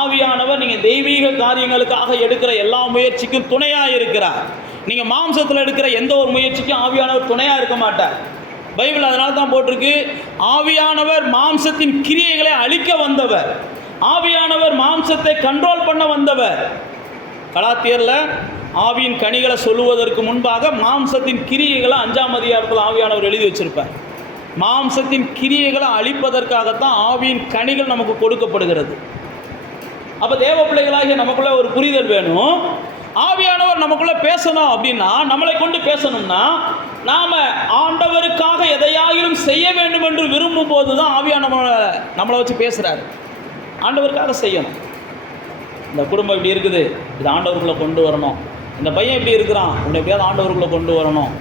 ஆவியானவர் நீங்கள் தெய்வீக காரியங்களுக்காக எடுக்கிற எல்லா முயற்சிக்கும் துணையாக இருக்கிறார். நீங்கள் மாம்சத்தில் எடுக்கிற எந்த ஒரு முயற்சிக்கும் ஆவியானவர் துணையாக இருக்க மாட்டார். பைபிள் அதனால தான் போட்டிருக்கு, ஆவியானவர் மாம்சத்தின் கிரியைகளை அழிக்க வந்தவர், ஆவியானவர் மாம்சத்தை கண்ட்ரோல் பண்ண வந்தவர். கலாத்தியரில் ஆவியின் கனிகளை சொல்லுவதற்கு முன்பாக மாம்சத்தின் கிரியைகளை 5ஆம் அதிகாரத்தில் ஆவியானவர் எழுதி வச்சிருப்பார். மாம்சத்தின் கிரியைகளை அழிப்பதற்காகத்தான் ஆவியின் கனிகள் நமக்கு கொடுக்கப்படுகிறது. அப்போ தேவ பிள்ளைகளாகிய நமக்குள்ள ஒரு புரிதல் வேணும். ஆவியானவர் நமக்குள்ள பேசணும் அப்படின்னா, நம்மளை கொண்டு பேசணும்னா, நாம் ஆண்டவருக்காக எதையாயிலும் செய்ய வேண்டும் என்று விரும்பும் போது தான் ஆவியானவர் நம்மளை வச்சு பேசுகிறாரு. ஆண்டவருக்காக செய்யணும். இந்த குடும்பம் இப்படி இருக்குது, இது ஆண்டவருக்குள்ளே கொண்டு வரணும். இந்த பையன் இப்படி இருக்கிறான், இவனை எப்படியாவது ஆண்டவருக்குள்ளே கொண்டு வரணும்.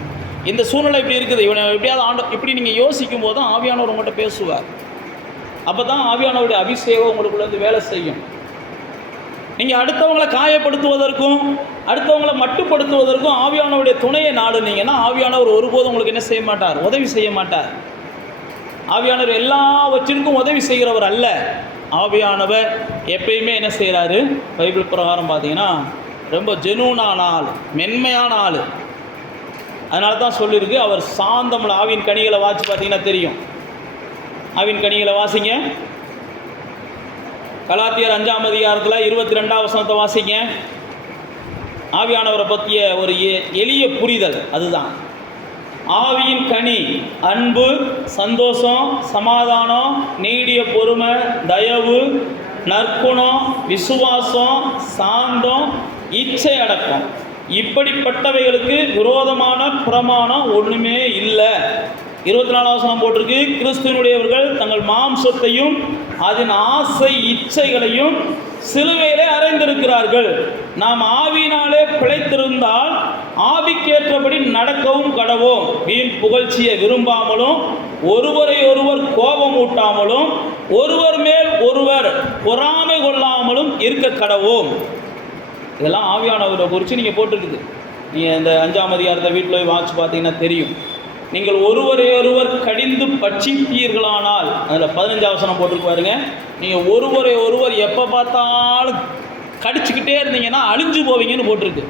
இந்த சூழ்நிலை இப்படி இருக்குது, இவனை எப்படியாவது இப்படி நீங்கள் யோசிக்கும் போது தான் ஆவியானவர் உங்கள்கிட்ட பேசுவார். அப்போ தான் ஆவியானவருடைய அபிஷேகம் உங்களுக்குள்ள இருந்து வேலை செய்யும். நீங்கள் அடுத்தவங்களை காயப்படுத்துவதற்கும் அடுத்தவங்களை மட்டுப்படுத்துவதற்கும் ஆவியானவருடைய துணையை நாடுனீங்கன்னா ஆவியானவர் ஒருபோதும் உங்களுக்கு என்ன செய்ய மாட்டார்? உதவி செய்ய மாட்டார். ஆவியானவர் எல்லாவற்றிற்கும் உதவி செய்கிறவர் அல்ல. ஆவியானவர் எப்பயுமே என்ன செய்கிறாரு? பைபிள் பிரகாரம் பார்த்தீங்கன்னா ரொம்ப ஜெனூனான ஆள், மென்மையான ஆள். அதனால தான் சொல்லியிருக்கு, அவர் சாந்தமில். ஆவின் கனிகளை வாசி பார்த்தீங்கன்னா தெரியும். ஆவின் கனிகளை வாசிங்க. கலாத்தியர் 5ஆம் அதிகாரத்தில் 22ஆம் வசனத்தை வாசிங்க. ஆவியானவரை பற்றிய ஒரு எளிய புரிதல் அதுதான். ஆவியின் கனி அன்பு, சந்தோஷம், சமாதானம், நீடிய பொறுமை, தயவு, நற்குணம், விசுவாசம், சாந்தம், இச்சை அடக்கம். இப்படிப்பட்டவைகளுக்கு விரோதமான பிரமாணம் ஒன்றுமே இல்லை. 24ஆம் வசனம் போட்டிருக்கு, கிறிஸ்துவனுடையவர்கள் தங்கள் மாம்சத்தையும் அதன் ஆசை இச்சைகளையும் சிலுவையிலே அறைந்திருக்கிறார்கள். நாம் ஆவியினாலே பிழைத்திருந்தால் ஆவிக்கேற்றபடி நடக்கவும் கடவோம். வீண் புகழ்ச்சியை விரும்பாமலும் ஒருவரை ஒருவர் கோபம் ஊட்டாமலும் ஒருவர் மேல் ஒருவர் பொறாமை கொள்ளாமலும் இருக்க கடவோம். இதெல்லாம் ஆவியானவரை குறித்து நீங்கள் போட்டிருக்குது. நீங்கள் இந்த 5ஆம் அதிகாரத்தை வீட்டில் போய் வாட்சி பார்த்தீங்கன்னா தெரியும். நீங்கள் ஒருவரை ஒருவர் கடிந்து பட்சிப்பீர்களானால், அதில் 15ஆம் வசனம் போட்டிருக்கு பாருங்க. நீங்கள் ஒருவரை ஒருவர் எப்போ பார்த்தாலும் கடிச்சிக்கிட்டே இருந்தீங்கன்னா அழிஞ்சு போவீங்கன்னு போட்டிருக்கு.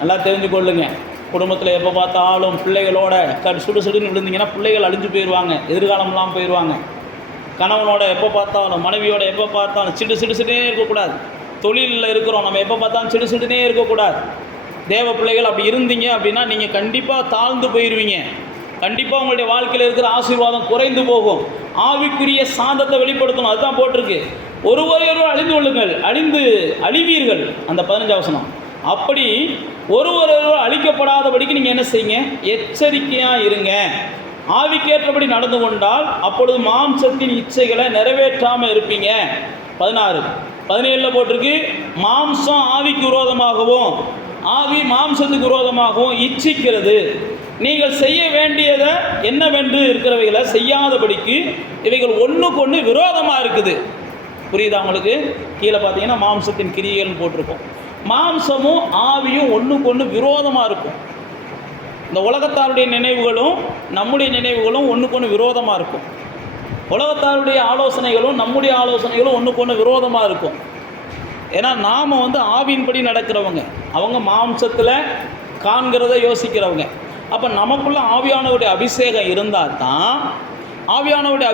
நல்லா தெரிஞ்சு கொள்ளுங்க. குடும்பத்தில் எப்போ பார்த்தாலும் பிள்ளைகளோட சுடுசுடுன்னு விழுந்தீங்கன்னா பிள்ளைகள் அழிஞ்சு போயிடுவாங்க, எதிர்காலம்லாம் போயிடுவாங்க. கணவனோட எப்போ பார்த்தாலும், மனைவியோட எப்போ பார்த்தாலும் சிடுனே இருக்கக்கூடாது. தொழிலில் இருக்கிறோம், நம்ம எப்போ பார்த்தாலும் சிடுனே இருக்கக்கூடாது. தேவ பிள்ளைகள் அப்படி இருந்தீங்க அப்படின்னா நீங்கள் கண்டிப்பாக தாழ்ந்து போயிடுவீங்க. கண்டிப்பாக உங்களுடைய வாழ்க்கையில் இருக்கிற ஆசீர்வாதம் குறைந்து போகும். ஆவிக்குரிய சாந்தத்தை வெளிப்படுத்தணும், அதுதான் போட்டிருக்கு. ஒருவரையொருவர் அழிந்து கொள்ளுங்கள், அழிவீர்கள், அந்த 15 வசனம். அப்படி ஒருவரொருவர் அழிக்கப்படாதபடிக்கு நீங்கள் என்ன செய்யுங்க, எச்சரிக்கையாக இருங்க. ஆவிக்கேற்றபடி நடந்து கொண்டால் அப்பொழுது மாம்சத்தின் இச்சைகளை நிறைவேற்றாமல் இருப்பீங்க. 16 17 போட்டிருக்கு, மாம்சம் ஆவிக்கு விரோதமாகவும் ஆவி மாம்சத்துக்கு விரோதமாகவும் இச்சிக்கிறது. நீங்கள் செய்ய வேண்டியதை என்னவென்று இருக்கிறவைகளை செய்யாதபடிக்கு இவைகள் ஒன்றுக்கு ஒன்று விரோதமாக இருக்குது. புரியுதா உங்களுக்கு? கீழே பார்த்தீங்கன்னா மாம்சத்தின் கிரியைகள்னு போட்டிருக்கோம். மாம்சமும் ஆவியும் ஒன்றுக்கு ஒன்று விரோதமாக இருக்கும். இந்த உலகத்தாருடைய நினைவுகளும் நம்முடைய நினைவுகளும் ஒன்றுக்கு ஒன்று விரோதமாக இருக்கும். உலகத்தாருடைய ஆலோசனைகளும் நம்முடைய ஆலோசனைகளும் ஒன்றுக்கு ஒன்று விரோதமாக இருக்கும். ஏன்னா நாம் ஆவியின்படி நடக்கிறவங்க, அவங்க மாம்சத்தில் காண்கிறத யோசிக்கிறவங்க. அப்போ நமக்குள்ள ஆவியானவருடைய அபிஷேகம் இருந்தால் தான் ஆவியானவருடைய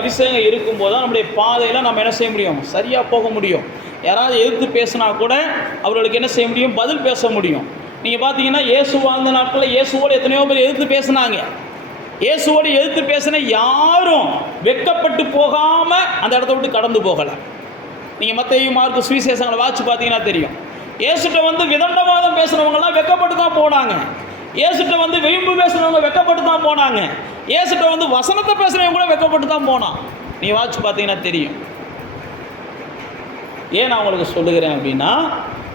அபிஷேகம் இருக்கும்போது தான் நம்முடைய பாதையில் நம்ம என்ன செய்ய முடியும், சரியாக போக முடியும். யாராவது எதிர்த்து பேசினா கூட அவர்களுக்கு என்ன செய்ய முடியும், பதில் பேச முடியும். நீங்கள் பார்த்தீங்கன்னா இயேசு வாழ்ந்த நாட்களில் இயேசுவோடு எத்தனையோ பேர் எதிர்த்து பேசினாங்க. இயேசுவோடு எதிர்த்து பேசின யாரும் வெட்கப்பட்டு போகாமல் அந்த இடத்த விட்டு கடந்து போகலை. நீங்கள் மத்தேயு மார்க்கு சுவிசேஷங்களை வாட்சி பார்த்தீங்கன்னா தெரியும். இயேசுட்ட விதண்டவாதம் பேசுகிறவங்கலாம் வெட்கப்பட்டு தான் போனாங்க. இயேசுட்ட வெயிம்பு பேசுகிறவங்க வெட்கப்பட்டு தான் போனாங்க. இயேசுட்ட வசனத்தை பேசுகிறவங்க கூட வெட்கப்பட்டு தான் போனான். நீ வாட்சி பார்த்தீங்கன்னா தெரியும். ஏன் நான் உங்களுக்கு சொல்லுகிறேன் அப்படின்னா,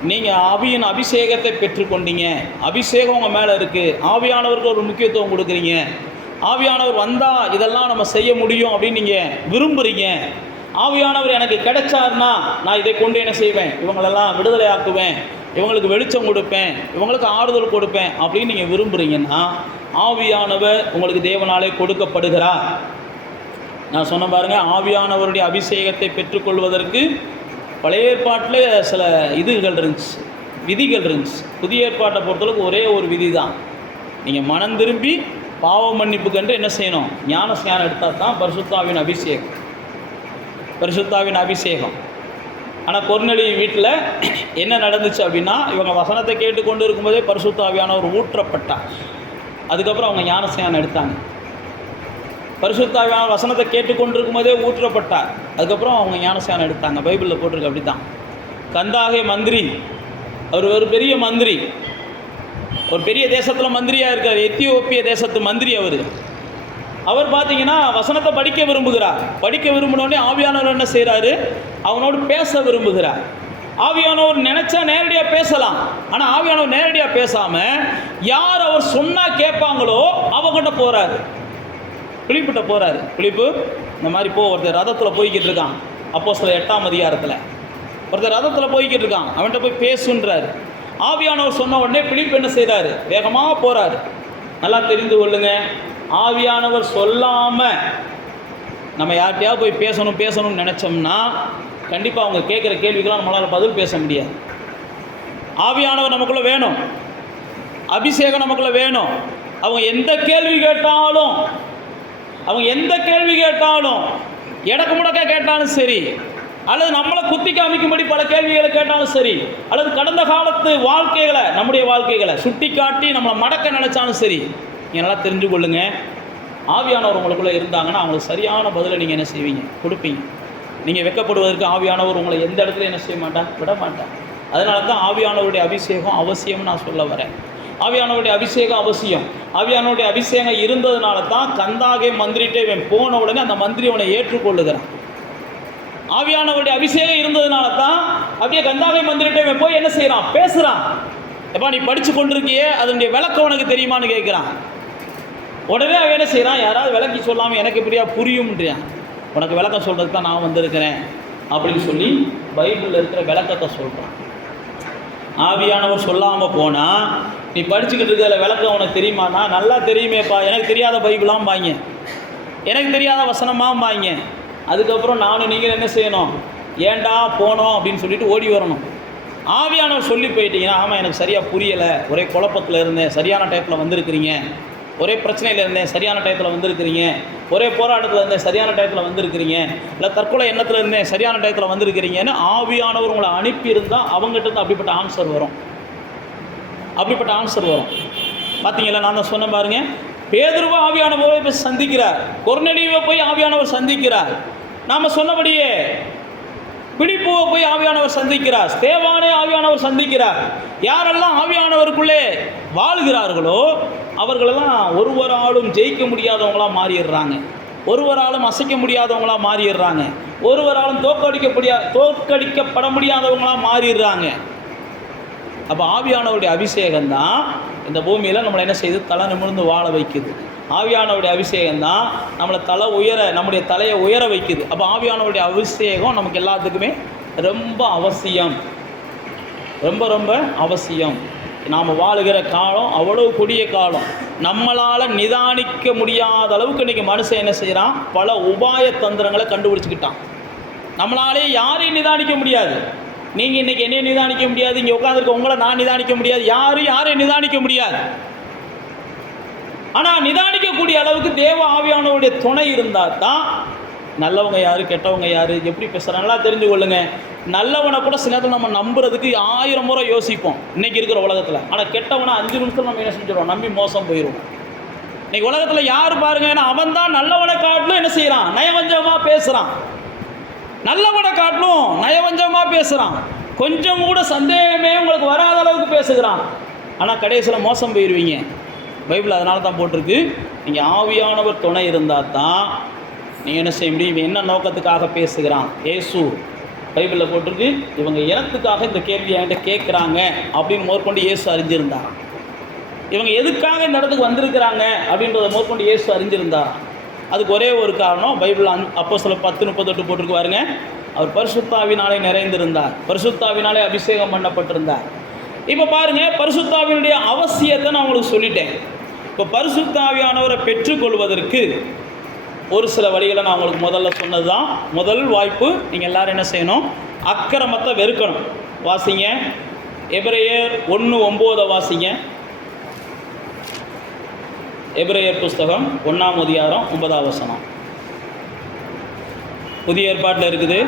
நீங்கள் ஆவியின் அபிஷேகத்தை பெற்றுக்கொண்டீங்க, அபிஷேகம் உங்கள் மேலே இருக்குது, ஆவியானவருக்கு ஒரு முக்கியத்துவம் கொடுக்குறீங்க. ஆவியானவர் வந்தால் இதெல்லாம் நம்ம செய்ய முடியும் அப்படின்னு நீங்கள் விரும்புகிறீங்க. ஆவியானவர் எனக்கு கிடைச்சாருன்னா நான் இதை கொண்டு என்ன செய்வேன், இவங்களெல்லாம் விடுதலை ஆக்குவேன், இவங்களுக்கு வெளிச்சம் கொடுப்பேன், இவங்களுக்கு ஆறுதல் கொடுப்பேன் அப்படின்னு நீங்கள் விரும்புகிறீங்கன்னா ஆவியானவர் உங்களுக்கு தேவனாலே கொடுக்கப்படுகிறார். நான் சொன்ன பாருங்கள், ஆவியானவருடைய அபிஷேகத்தை பெற்றுக்கொள்வதற்கு பழைய ஏற்பாட்டில் சில விதிகள் இருந்துச்சு. புதிய ஏற்பாட்டை பொறுத்தளவுக்கு ஒரே ஒரு விதி தான். நீங்கள் மனம் திரும்பி பாவ மன்னிப்புக்கென்று என்ன செய்யணும், ஞான ஸ்நானம் எடுத்தால் தான் பரிசுத்தாவின் அபிஷேகம். ஆனால் கொர்நேலியு வீட்டில் என்ன நடந்துச்சு அப்படின்னா, இவங்க வசனத்தை கேட்டுக்கொண்டு இருக்கும்போதே பரிசுத்தாவியானவர் ஊற்றப்பட்டார். அதுக்கப்புறம் அவங்க ஞான ஸ்நானம் எடுத்தாங்க. பரிசுத்தாவியான வசனத்தை கேட்டுக்கொண்டு இருக்கும்போதே ஊற்றப்பட்டார். அதுக்கப்புறம் அவங்க ஞானஸ்நானம் எடுத்தாங்க. பைபிளில் போட்டிருக்கு. அப்படி தான் கந்தாகே மந்திரி, அவர் ஒரு பெரிய மந்திரி, ஒரு பெரிய தேசத்தில் மந்திரியாக இருக்கார். எத்தியோப்பிய தேசத்து மந்திரி அவர் பார்த்தீங்கன்னா வசனத்தை படிக்க விரும்புகிறார். படிக்க விரும்பினோடனே ஆவியானவர் என்ன செய்கிறாரு, அவனோடு பேச விரும்புகிறார். ஆவியானவர் நினச்சா நேரடியாக பேசலாம். ஆனால் ஆவியானவர் நேரடியாக பேசாமல் யார் அவர் சொன்னால் கேட்பாங்களோ அவங்ககிட்ட போகிறாரு. பிலிப்புட்ட போகிறாரு. பிலிப்பு இந்த மாதிரி ஒருத்தர் ரதத்தில் போய்கிட்டு இருக்கான். அப்போஸ்தலர் 8ஆம் அதிகாரத்தில் ஒருத்தர் ரதத்தில் போய்கிட்டு இருக்கான், அவன்கிட்ட போய் பேசுன்றாரு. ஆவியானவர் சொன்ன உடனே பிலிப்பு என்ன செய்கிறாரு, வேகமாக போகிறாரு. நல்லா தெரிந்து கொள்ளுங்க, ஆவியானவர் சொல்லாமல் நம்ம யார்கிட்டையாவது போய் பேசணும்னு நினச்சோம்னா கண்டிப்பாக அவங்க கேட்குற கேள்விக்கெல்லாம் நம்மளால் பதில் பேச முடியாது. ஆவியானவர் நமக்குள்ளே வேணும், அபிஷேகம் நமக்குள்ளே வேணும். அவங்க எந்த கேள்வி கேட்டாலும் எடக்கு முடக்க கேட்டாலும் சரி, அல்லது நம்மளை குத்தி காமிக்கும்படி பல கேள்விகளை கேட்டாலும் சரி, அல்லது கடந்த காலத்து வாழ்க்கைகளை, நம்முடைய வாழ்க்கைகளை சுட்டி காட்டி நம்மளை மடக்க நினச்சாலும் சரி, நீங்கள் நல்லா தெரிஞ்சு கொள்ளுங்க, ஆவியானவர் உங்களுக்குள்ளே இருந்தாங்கன்னா அவங்களுக்கு சரியான பதிலை நீங்கள் என்ன செய்வீங்க, கொடுப்பீங்க. நீங்கள் வெட்கப்படுவதற்கு ஆவியானவர் உங்களை எந்த இடத்துல என்ன செய்ய மாட்டார், விட மாட்டார். அதனால தான் ஆவியானவருடைய அபிஷேகம் அவசியம்னு நான் சொல்ல வரேன். ஆவியானவருடைய அபிஷேகம் அவசியம். ஆவியானவருடைய அபிஷேகம் இருந்ததுனால தான் கந்தாகே மந்திரிட்டே இவன் போன உடனே அந்த மந்திரி அவனை ஏற்றுக்கொள்ளுகிறான். ஆவியானவருடைய அபிஷேகம் இருந்ததுனால தான் அப்படியே கந்தாகை மந்திரிட்டே இவன் போய் என்ன செய்கிறான், பேசுகிறான். எப்பா நீ படித்து கொண்டிருக்கியே, அதனுடைய விளக்கம் உனக்கு தெரியுமான்னு கேட்குறான். உடனே அவன் என்ன செய்கிறான், யாராவது விளக்கி சொல்லாமல் எனக்கு இப்படியா புரியும்ன்றான். உனக்கு விளக்கம் சொல்கிறதுக்கு தான் நான் வந்திருக்கிறேன் அப்படின்னு சொல்லி பைபிளில் இருக்கிற விளக்கத்தை சொல்கிறான். ஆவியானவர் சொல்லாமல் போனால் நீ படிச்சுக்கிட்டு இருக்கிற விளக்கம் உனக்கு தெரியுமானா, நல்லா தெரியுமேப்பா, எனக்கு தெரியாத பைபிளாம் பாங்க, எனக்கு தெரியாத வசனமாக பாங்க. அதுக்கப்புறம் நானும் நீங்கள் என்ன செய்யணும், ஏண்டா போனோம் அப்படின்னு சொல்லிட்டு ஓடி வரணும். ஆவியானவர் சொல்லி போயிட்டீங்கன்னா, ஆமாம் எனக்கு சரியாக புரியலை, ஒரே குழப்பத்தில் இருந்தேன், சரியான டயத்தில் வந்திருக்கிறீங்க, ஒரே பிரச்சனையில் இருந்தேன், சரியான டயத்தில் வந்திருக்கிறீங்க, ஒரே போராட்டத்தில் இருந்தேன், சரியான டயத்தில் வந்திருக்கிறீங்க, இல்லை தற்கொலை எண்ணத்தில் இருந்தேன், சரியான டயத்தில் வந்திருக்கிறீங்கன்னு ஆவியானவர் உங்களை அனுப்பியிருந்தால் அவங்ககிட்ட இருந்து அப்படிப்பட்ட ஆன்சர் வரும். அப்படிப்பட்ட ஆன்சர் வரும். பார்த்தீங்களா, நான் தான் சொன்ன பாருங்க, பேதுருவை ஆவியானவரை போய் சந்திக்கிறார், கொர்நேலியுவை போய் ஆவியானவர் சந்திக்கிறார், நாம் சொன்னபடியே பிலிப்புவை போய் ஆவியானவர் சந்திக்கிறார், ஸ்தேவானை ஆவியானவர் சந்திக்கிறார். யாரெல்லாம் ஆவியானவருக்குள்ளே வாழ்கிறார்களோ அவர்களெல்லாம் ஒருவராலும் ஜெயிக்க முடியாதவங்களாக மாறிடுறாங்க, ஒருவராலும் அசைக்க முடியாதவங்களாக மாறிடுறாங்க, ஒருவராலும் தோற்கடிக்கப்பட முடியாதவங்களாக மாறிடுறாங்க. அப்போ ஆவியானவருடைய அபிஷேகம்தான் இந்த பூமியில் நம்மளை என்ன செய்து தலை நிமிர்ந்து வாழ வைக்குது. ஆவியானவருடைய அபிஷேகம்தான் நம்மளை நம்முடைய தலையை உயர வைக்குது. அப்போ ஆவியானவருடைய அபிஷேகம் நமக்கு எல்லாத்துக்குமே ரொம்ப அவசியம், ரொம்ப ரொம்ப அவசியம். நாம் வாழுகிற காலம் அவ்வளோ கொடிய காலம். நம்மளால் நிதானிக்க முடியாத அளவுக்கு இன்றைக்கி மனுஷன் என்ன செய்கிறான், பல உபாய தந்திரங்களை கண்டுபிடிச்சிக்கிட்டான். நம்மளாலே யாரையும் நிதானிக்க முடியாது. நீங்கள் இன்றைக்கி என்னையும் நிதானிக்க முடியாது, இங்கே உட்காந்துருக்க உங்களை நான் நிதானிக்க முடியாது, யாரையும் நிதானிக்க முடியாது. ஆனால் நிதானிக்கக்கூடிய அளவுக்கு தேவ ஆவியானவருடைய துணை இருந்தால் தான் நல்லவங்க யார் கெட்டவங்க யார் எப்படி பேசுகிறாங்களா தெரிஞ்சு கொள்ளுங்க. நல்லவனை கூட சில நேரத்தில் நம்ம நம்புறதுக்கு 1000 முறை யோசிப்போம் இன்றைக்கி இருக்கிற உலகத்தில். ஆனால் கெட்டவனை 5 நிமிஷத்தில் நம்ம என்ன செஞ்சிடுவோம், நம்பி மோசம் போயிடுவோம். இன்றைக்கி உலகத்தில் யார் பாருங்க, ஏன்னா அவன் தான் நல்லவனை காட்டிலும் என்ன செய்கிறான், நயவஞ்சமாக பேசுகிறான். நல்லவனை காட்டிலும் நயவஞ்சமாக பேசுகிறான், கொஞ்சம் கூட சந்தேகமே உங்களுக்கு வராத அளவுக்கு பேசுகிறான். ஆனால் கடைசியில் மோசம் போயிடுவீங்க. பைபிள் அதனால தான் போட்டிருக்கு, நீங்கள் ஆவியானவர் துணை இருந்தால் தான் நீங்கள் என்ன செய்ய முடியும். இவன் என்ன நோக்கத்துக்காக பேசுகிறான், இயேசு பைபிளில் போட்டிருக்கு, இவங்க இனத்துக்காக இந்த கேள்வி என்கிட்ட கேட்குறாங்க அப்படின்னு மேற்கொண்டு இயேசு அறிஞ்சிருந்தார். இவங்க எதுக்காக இந்த இடத்துக்கு வந்திருக்கிறாங்க அப்படின்றத மேற்கொண்டு இயேசு அறிஞ்சிருந்தார். அதுக்கு ஒரே ஒரு காரணம், பைபிள் அப்போஸ்தலர் 10:38 போட்டிருக்கு பாருங்க, அவர் பரிசுத்தாவினாலே நிறைந்திருந்தார், பரிசுத்தாவினாலே அபிஷேகம் பண்ணப்பட்டிருந்தார். இப்போ பாருங்கள், பரிசுத்தாவினுடைய அவசியத்தை நான் உங்களுக்கு சொல்லிட்டேன். இப்போ பரிசுத்தாவியானவரை பெற்றுக்கொள்வதற்கு ஒரு சில வழிகளை நான் உங்களுக்கு முதல்ல சொன்னது தான். முதல் வாய்ப்பு, நீங்கள் எல்லோரும் என்ன செய்யணும், அக்கிரமத்தை வெறுக்கணும். வாசிங்க எபிரேயர் 1:9 வாசிங்க. எபிரேயர் புஸ்தகம் 1ஆம் அதிகாரம் 9ஆம் வசனம். புதிய ஏற்பாட்டில் இருக்குது.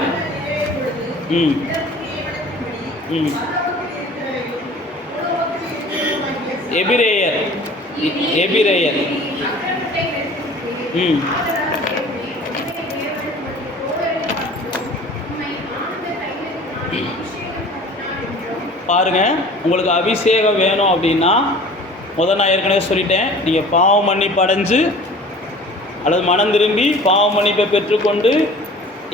எபிரேயர் பாருங்க, உங்களுக்கு அபிஷேகம் வேணும் அப்படின்னா முதல் நான் ஏற்கனவே சொல்லிட்டேன், நீங்கள் பாவ மன்னிப்பு அடைஞ்சு அல்லது மனம் திரும்பி பாவ மன்னிப்பை பெற்றுக்கொண்டு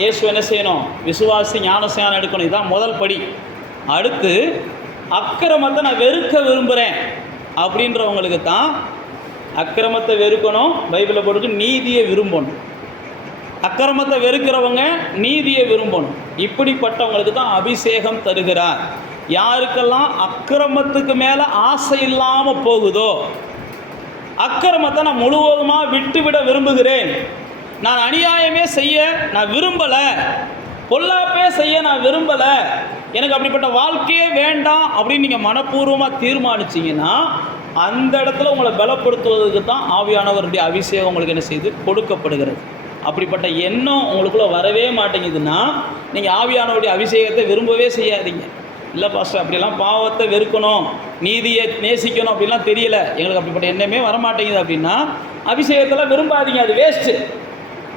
இயேசு என்ன செய்யணும், விசுவாசி ஞானஸ்நானம் எடுக்கணும். இதுதான் முதல் படி. அடுத்து அக்கிரமத்தை நான் வெறுக்க விரும்புகிறேன் அப்படின்றவங்களுக்கு தான் அக்கிரமத்தை வெறுக்கணும். பைபிளில் போட்டு நீதியை விரும்பணும். அக்கிரமத்தை வெறுக்கிறவங்க நீதியை விரும்பணும். இப்படிப்பட்டவங்களுக்கு தான் அபிஷேகம் தருகிறார். யாருக்கெல்லாம் அக்கிரமத்துக்கு மேலே ஆசை இல்லாமல் போகுதோ, அக்கிரமத்தை நான் முழுவதுமாக விட்டுவிட விரும்புகிறேன், நான் அநியாயமே செய்ய நான் விரும்பலை, பொல்லாப்பே செய்ய நான் விரும்பலை, எனக்கு அப்படிப்பட்ட வாழ்க்கையே வேண்டாம் அப்படின்னு நீங்கள் மனப்பூர்வமாக தீர்மானிச்சிங்கன்னா அந்த இடத்துல உங்களை பலப்படுத்துவதற்கு தான் ஆவியானவருடைய அபிஷேகம் உங்களுக்கு என்ன செய்து கொடுக்கப்படுகிறது. அப்படிப்பட்ட எண்ணம் உங்களுக்குள்ளே வரவே மாட்டேங்குதுன்னா நீங்கள் ஆவியானவருடைய அபிஷேகத்தை விரும்பவே செய்யாதீங்க. இல்லை பாஸ்டர் அப்படிலாம் பாவத்தை வெறுக்கணும், நீதியை நேசிக்கணும் அப்படிலாம் தெரியல, எங்களுக்கு அப்படிப்பட்ட எண்ணமே வரமாட்டேங்குது அப்படின்னா அபிஷேகத்தெல்லாம் விரும்பாதீங்க, அது வேஸ்ட்டு.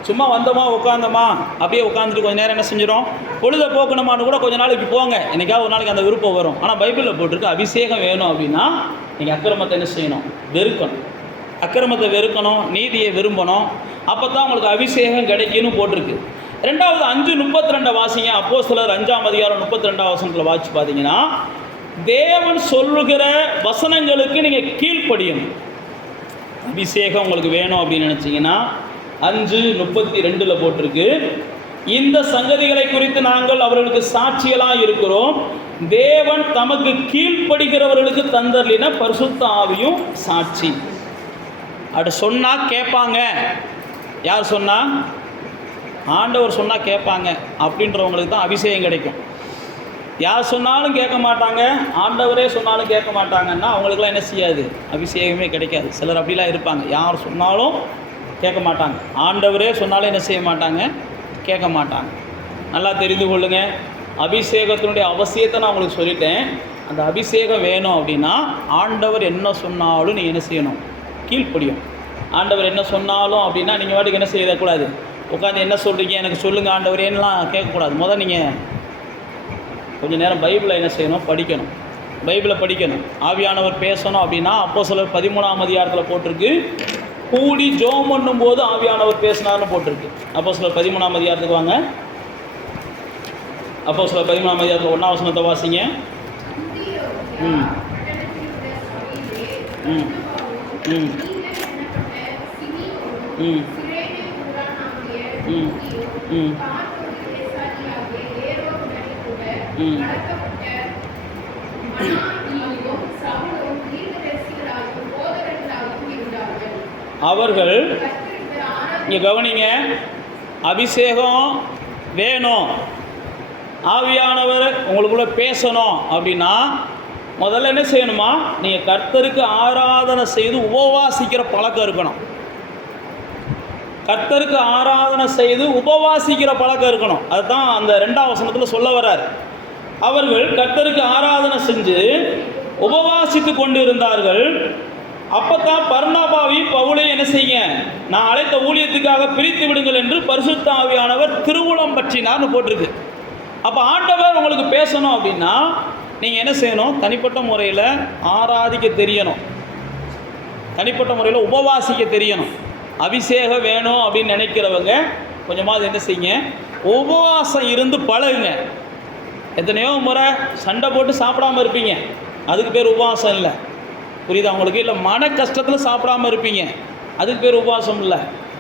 சும்மா வந்தோமா உட்காந்தோமா அப்படியே உட்காந்துட்டு கொஞ்சம் நேரம் என்ன செஞ்சிடும், பொழுதை போக்கணுமான்னு கூட கொஞ்சம் நாளைக்கு போங்க, என்னைக்காவது ஒரு நாளைக்கு அந்த விருப்பம் வரும். ஆனால் பைபிளில் போட்டிருக்கு அபிஷேகம் வேணும் அப்படின்னா நீங்கள் அக்கிரமத்தை என்ன செய்யணும், வெறுக்கணும். அக்கிரமத்தை வெறுக்கணும், நீதியை விரும்பணும், அப்போ தான் உங்களுக்கு அபிஷேகம் கிடைக்குன்னு போட்டிருக்கு. ரெண்டாவது 5:32 வாசிங்க. அப்போஸ்தலர் 5ஆம் அதிகாரம் 32ஆம் வசனத்தில் வாசிச்சு பார்த்தீங்கன்னா, தேவன் சொல்லுகிற வசனங்களுக்கு நீங்கள் கீழ்ப்படியணும். அபிஷேகம் உங்களுக்கு வேணும் அப்படின்னு நினச்சிங்கன்னா 5:32 போட்டிருக்கு, இந்த சங்கதிகளை குறித்து நாங்கள் அவர்களுக்கு சாட்சிகளாக இருக்கிறோம், தேவன் தமக்கு கீழ்ப்படுகிறவர்களுக்கு தந்தர்லின பரிசுத்த ஆவியும் சாட்சி. அப்படி சொன்னால் கேட்பாங்க. யார் சொன்னா? ஆண்டவர் சொன்னால் கேட்பாங்க அப்படின்றவங்களுக்கு தான் அபிஷேகம் கிடைக்கும். யார் சொன்னாலும் கேட்க மாட்டாங்க, ஆண்டவரே சொன்னாலும் கேட்க மாட்டாங்கன்னா அவங்களுக்குலாம் என்ன செய்யாது, அபிஷேகமே கிடைக்காது. சிலர் அப்படிலாம் இருப்பாங்க, யார் சொன்னாலும் கேட்க மாட்டாங்க, ஆண்டவரே சொன்னாலும் என்ன செய்ய மாட்டாங்க, கேட்க மாட்டாங்க. நல்லா தெரிந்து கொள்ளுங்க, அபிஷேகத்தினுடைய அவசியத்தை நான் உங்களுக்கு சொல்லிட்டேன். அந்த அபிஷேகம் வேணும் அப்படின்னா ஆண்டவர் என்ன சொன்னாலும் நீங்கள் என்ன செய்யணும், கீழ்ப்படியும். ஆண்டவர் என்ன சொன்னாலும் அப்படின்னா நீங்கள் வாட்டுக்கு என்ன செய்யக்கூடாது, உட்காந்து என்ன சொல்கிறீங்க எனக்கு சொல்லுங்கள் ஆண்டவரேன்னெலாம் கேட்கக்கூடாது. முதல் நீங்கள் கொஞ்சம் நேரம் பைபிளை என்ன செய்யணும், படிக்கணும். பைபிளை படிக்கணும். ஆவியானவர் பேசணும் அப்படின்னா அப்போஸ்தலர் 13ஆம் அதிகாரத்தில் போட்டிருக்கு, கூடி ஜெபம் பண்ணும்போது ஆவியானவர் பேசினார்னு போட்டிருக்கு. அப்போஸ்தலர் 13ஆம் அதிகாரத்துக்கு வாங்க. அப்போஸ்தலர் 13ஆம் அதிகாரத்தில் 1ஆம் வசனத்தை வாசிங்க. ம் ம் ம் ம் ம் ம் அவர்கள் இங்கே கவனிங்க, அபிஷேகம் வேணும், ஆவியானவர் உங்களுக்குள்ள பேசணும் அப்படின்னா முதல்ல என்ன செய்யணுமா, நீங்கள் கர்த்தருக்கு ஆராதனை செய்து உபவாசிக்கிற பழக்கம் இருக்கணும். கர்த்தருக்கு ஆராதனை செய்து உபவாசிக்கிற பழக்கம் இருக்கணும். அதுதான் அந்த 2ஆம் வசனத்தில் சொல்ல வர்றார். அவர்கள் கர்த்தருக்கு ஆராதனை செஞ்சு உபவாசித்து கொண்டு இருந்தார்கள். அப்போதான் பர்னபாவையும் பவுலையும் என்ன செய்யுங்க, நான் அழைத்த ஊழியத்துக்காக பிரித்து விடுங்கள் என்று பரிசுத்த ஆவியானவர் திருவுளம் பற்றினார்னு போட்டிருக்கு. அப்போ ஆண்டவர் உங்களுக்கு பேசணும் அப்படின்னா நீங்கள் என்ன செய்யணும், தனிப்பட்ட முறையில் ஆராதிக்க தெரியணும், தனிப்பட்ட முறையில் உபவாசிக்க தெரியணும். அபிஷேகம் வேணும் அப்படின்னு நினைக்கிறவங்க கொஞ்சமாவது என்ன செய்யுங்க, உபவாசம் இருந்து பழகுங்க. எத்தனையோ முறை சண்டை போட்டு சாப்பிடாமல் இருப்பீங்க, அதுக்கு பேர் உபவாசம் இல்லை. புரியுதா உங்களுக்கு? இல்லை மன கஷ்டத்தில் சாப்பிடாமல் இருப்பீங்க, அதுக்கு பேர் உபவாசம் இல்லை.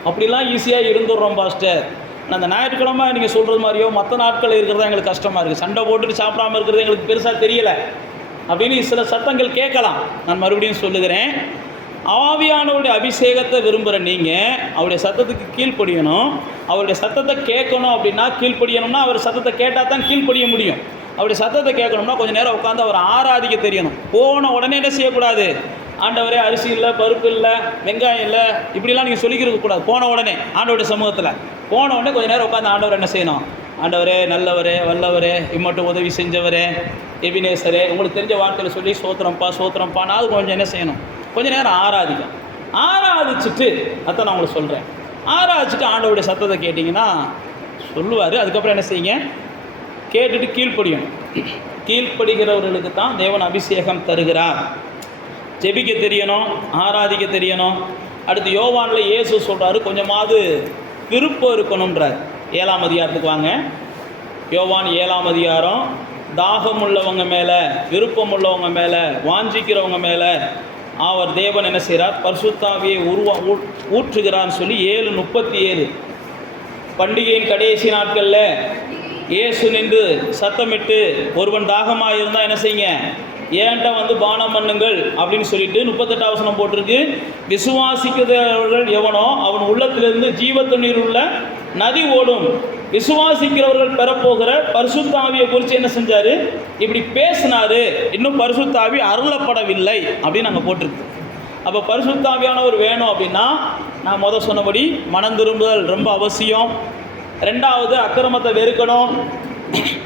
அப்படிலாம் ஈஸியாக இருந்துடுறோம் பாஸ்டர். ஆனால் அந்த ஞாயிற்றுக்கிழமை நீங்கள் சொல்கிறது மாதிரியோ மற்ற நாட்கள் இருக்கிறதா எங்களுக்கு கஷ்டமாக இருக்குது, சண்டை போட்டுட்டு சாப்பிடாமல் இருக்கிறது எங்களுக்கு பெருசாக தெரியலை அப்படின்னு சில சத்தங்கள் கேட்கலாம். நான் மறுபடியும் சொல்லுகிறேன், ஆவியானவருடைய அபிஷேகத்தை விரும்புகிற நீங்கள் அவருடைய சத்தத்துக்கு கீழ்ப்படியணும். அவருடைய சத்தத்தை கேட்கணும் அப்படின்னா கீழ்ப்படியணும்னா அவர் சத்தத்தை கேட்டால் தான் கீழ்ப்படிய முடியும். அவருடைய சத்தத்தை கேட்கணும்னா கொஞ்சம் நேரம் உட்காந்து அவர் ஆராதிக்க தெரியணும். போன உடனே என்ன செய்யக்கூடாது, ஆண்டவரே அரிசி இல்லை, பருப்பு இல்லை, வெங்காயம் இல்லை, இப்படிலாம் நீங்கள் சொல்லிக்கிறது கூடாது. போன உடனே ஆண்டவருடைய சமூகத்தில் போன உடனே கொஞ்சம் நேரம் உட்காந்து ஆண்டவர் என்ன செய்யணும், ஆண்டவரே நல்லவரே வல்லவரே இம்மட்டும் உதவி செஞ்சவரே எபினேசரே, உங்களுக்கு தெரிஞ்ச வார்த்தையில் சொல்லி சோத்திரம்ப்பா சோத்திரம்ப்பானா அது கொஞ்சம் என்ன செய்யணும், கொஞ்சம் நேரம் ஆராதிக்கும். ஆராதிச்சுட்டு அதான் நான் உங்களுக்கு சொல்கிறேன், ஆராதிச்சுட்டு ஆண்டவருடைய சத்தத்தை கேட்டிங்கன்னா சொல்லுவார். அதுக்கப்புறம் என்ன செய்யுங்க, கேட்டுட்டு கீழ்ப்படியும். கீழ்ப்படுகிறவர்களுக்கு தான் தேவன் அபிஷேகம் தருகிறார். ஜெபிக்க தெரியணும், ஆராதிக்க தெரியணும். அடுத்து யோவானில் இயேசு சொல்கிறாரு, கொஞ்சமாவது விருப்பம் இருக்கணுன்றார். 7ஆம் அதிகாரத்துக்கு வாங்க. யோவான் 7ஆம் அதிகாரம். தாகம் உள்ளவங்க மேலே, விருப்பம் உள்ளவங்க மேலே, வாஞ்சிக்கிறவங்க மேலே அவர் தேவன் என்ன செய்கிறார், பரிசுத்தாவியை ஊற்றுகிறான்னு சொல்லி 7:37. பண்டிகையின் கடைசி நாட்களில் இயேசு நின்று சத்தமிட்டு, ஒருவன் தாகமாக இருந்தால் என்ன செய்யுங்க, ஏன்ட்ட வந்து பானம் பண்ணுங்கள் அப்படின்னு சொல்லிட்டு 38ஆம் வசனம் போட்டிருக்கு. விசுவாசிக்கிறவர்கள் எவனோ அவன் உள்ளத்திலிருந்து ஜீவ தண்ணீர் உள்ள நதி ஓடும். விசுவாசிக்கிறவர்கள் பெறப்போகிற பரிசுத்தாவியை குறித்து என்ன செஞ்சார், இப்படி பேசினார். இன்னும் பரிசுத்தாவி அருளப்படவில்லை அப்படின்னு நாங்கள் போட்டிருக்கு. அப்போ பரிசுத்தாவியானவர் வேணும் அப்படின்னா நான் முதல் சொன்னபடி மனம் திரும்புதல் ரொம்ப அவசியம். 2வது அக்கிரமத்தை வெறுக்கணும்.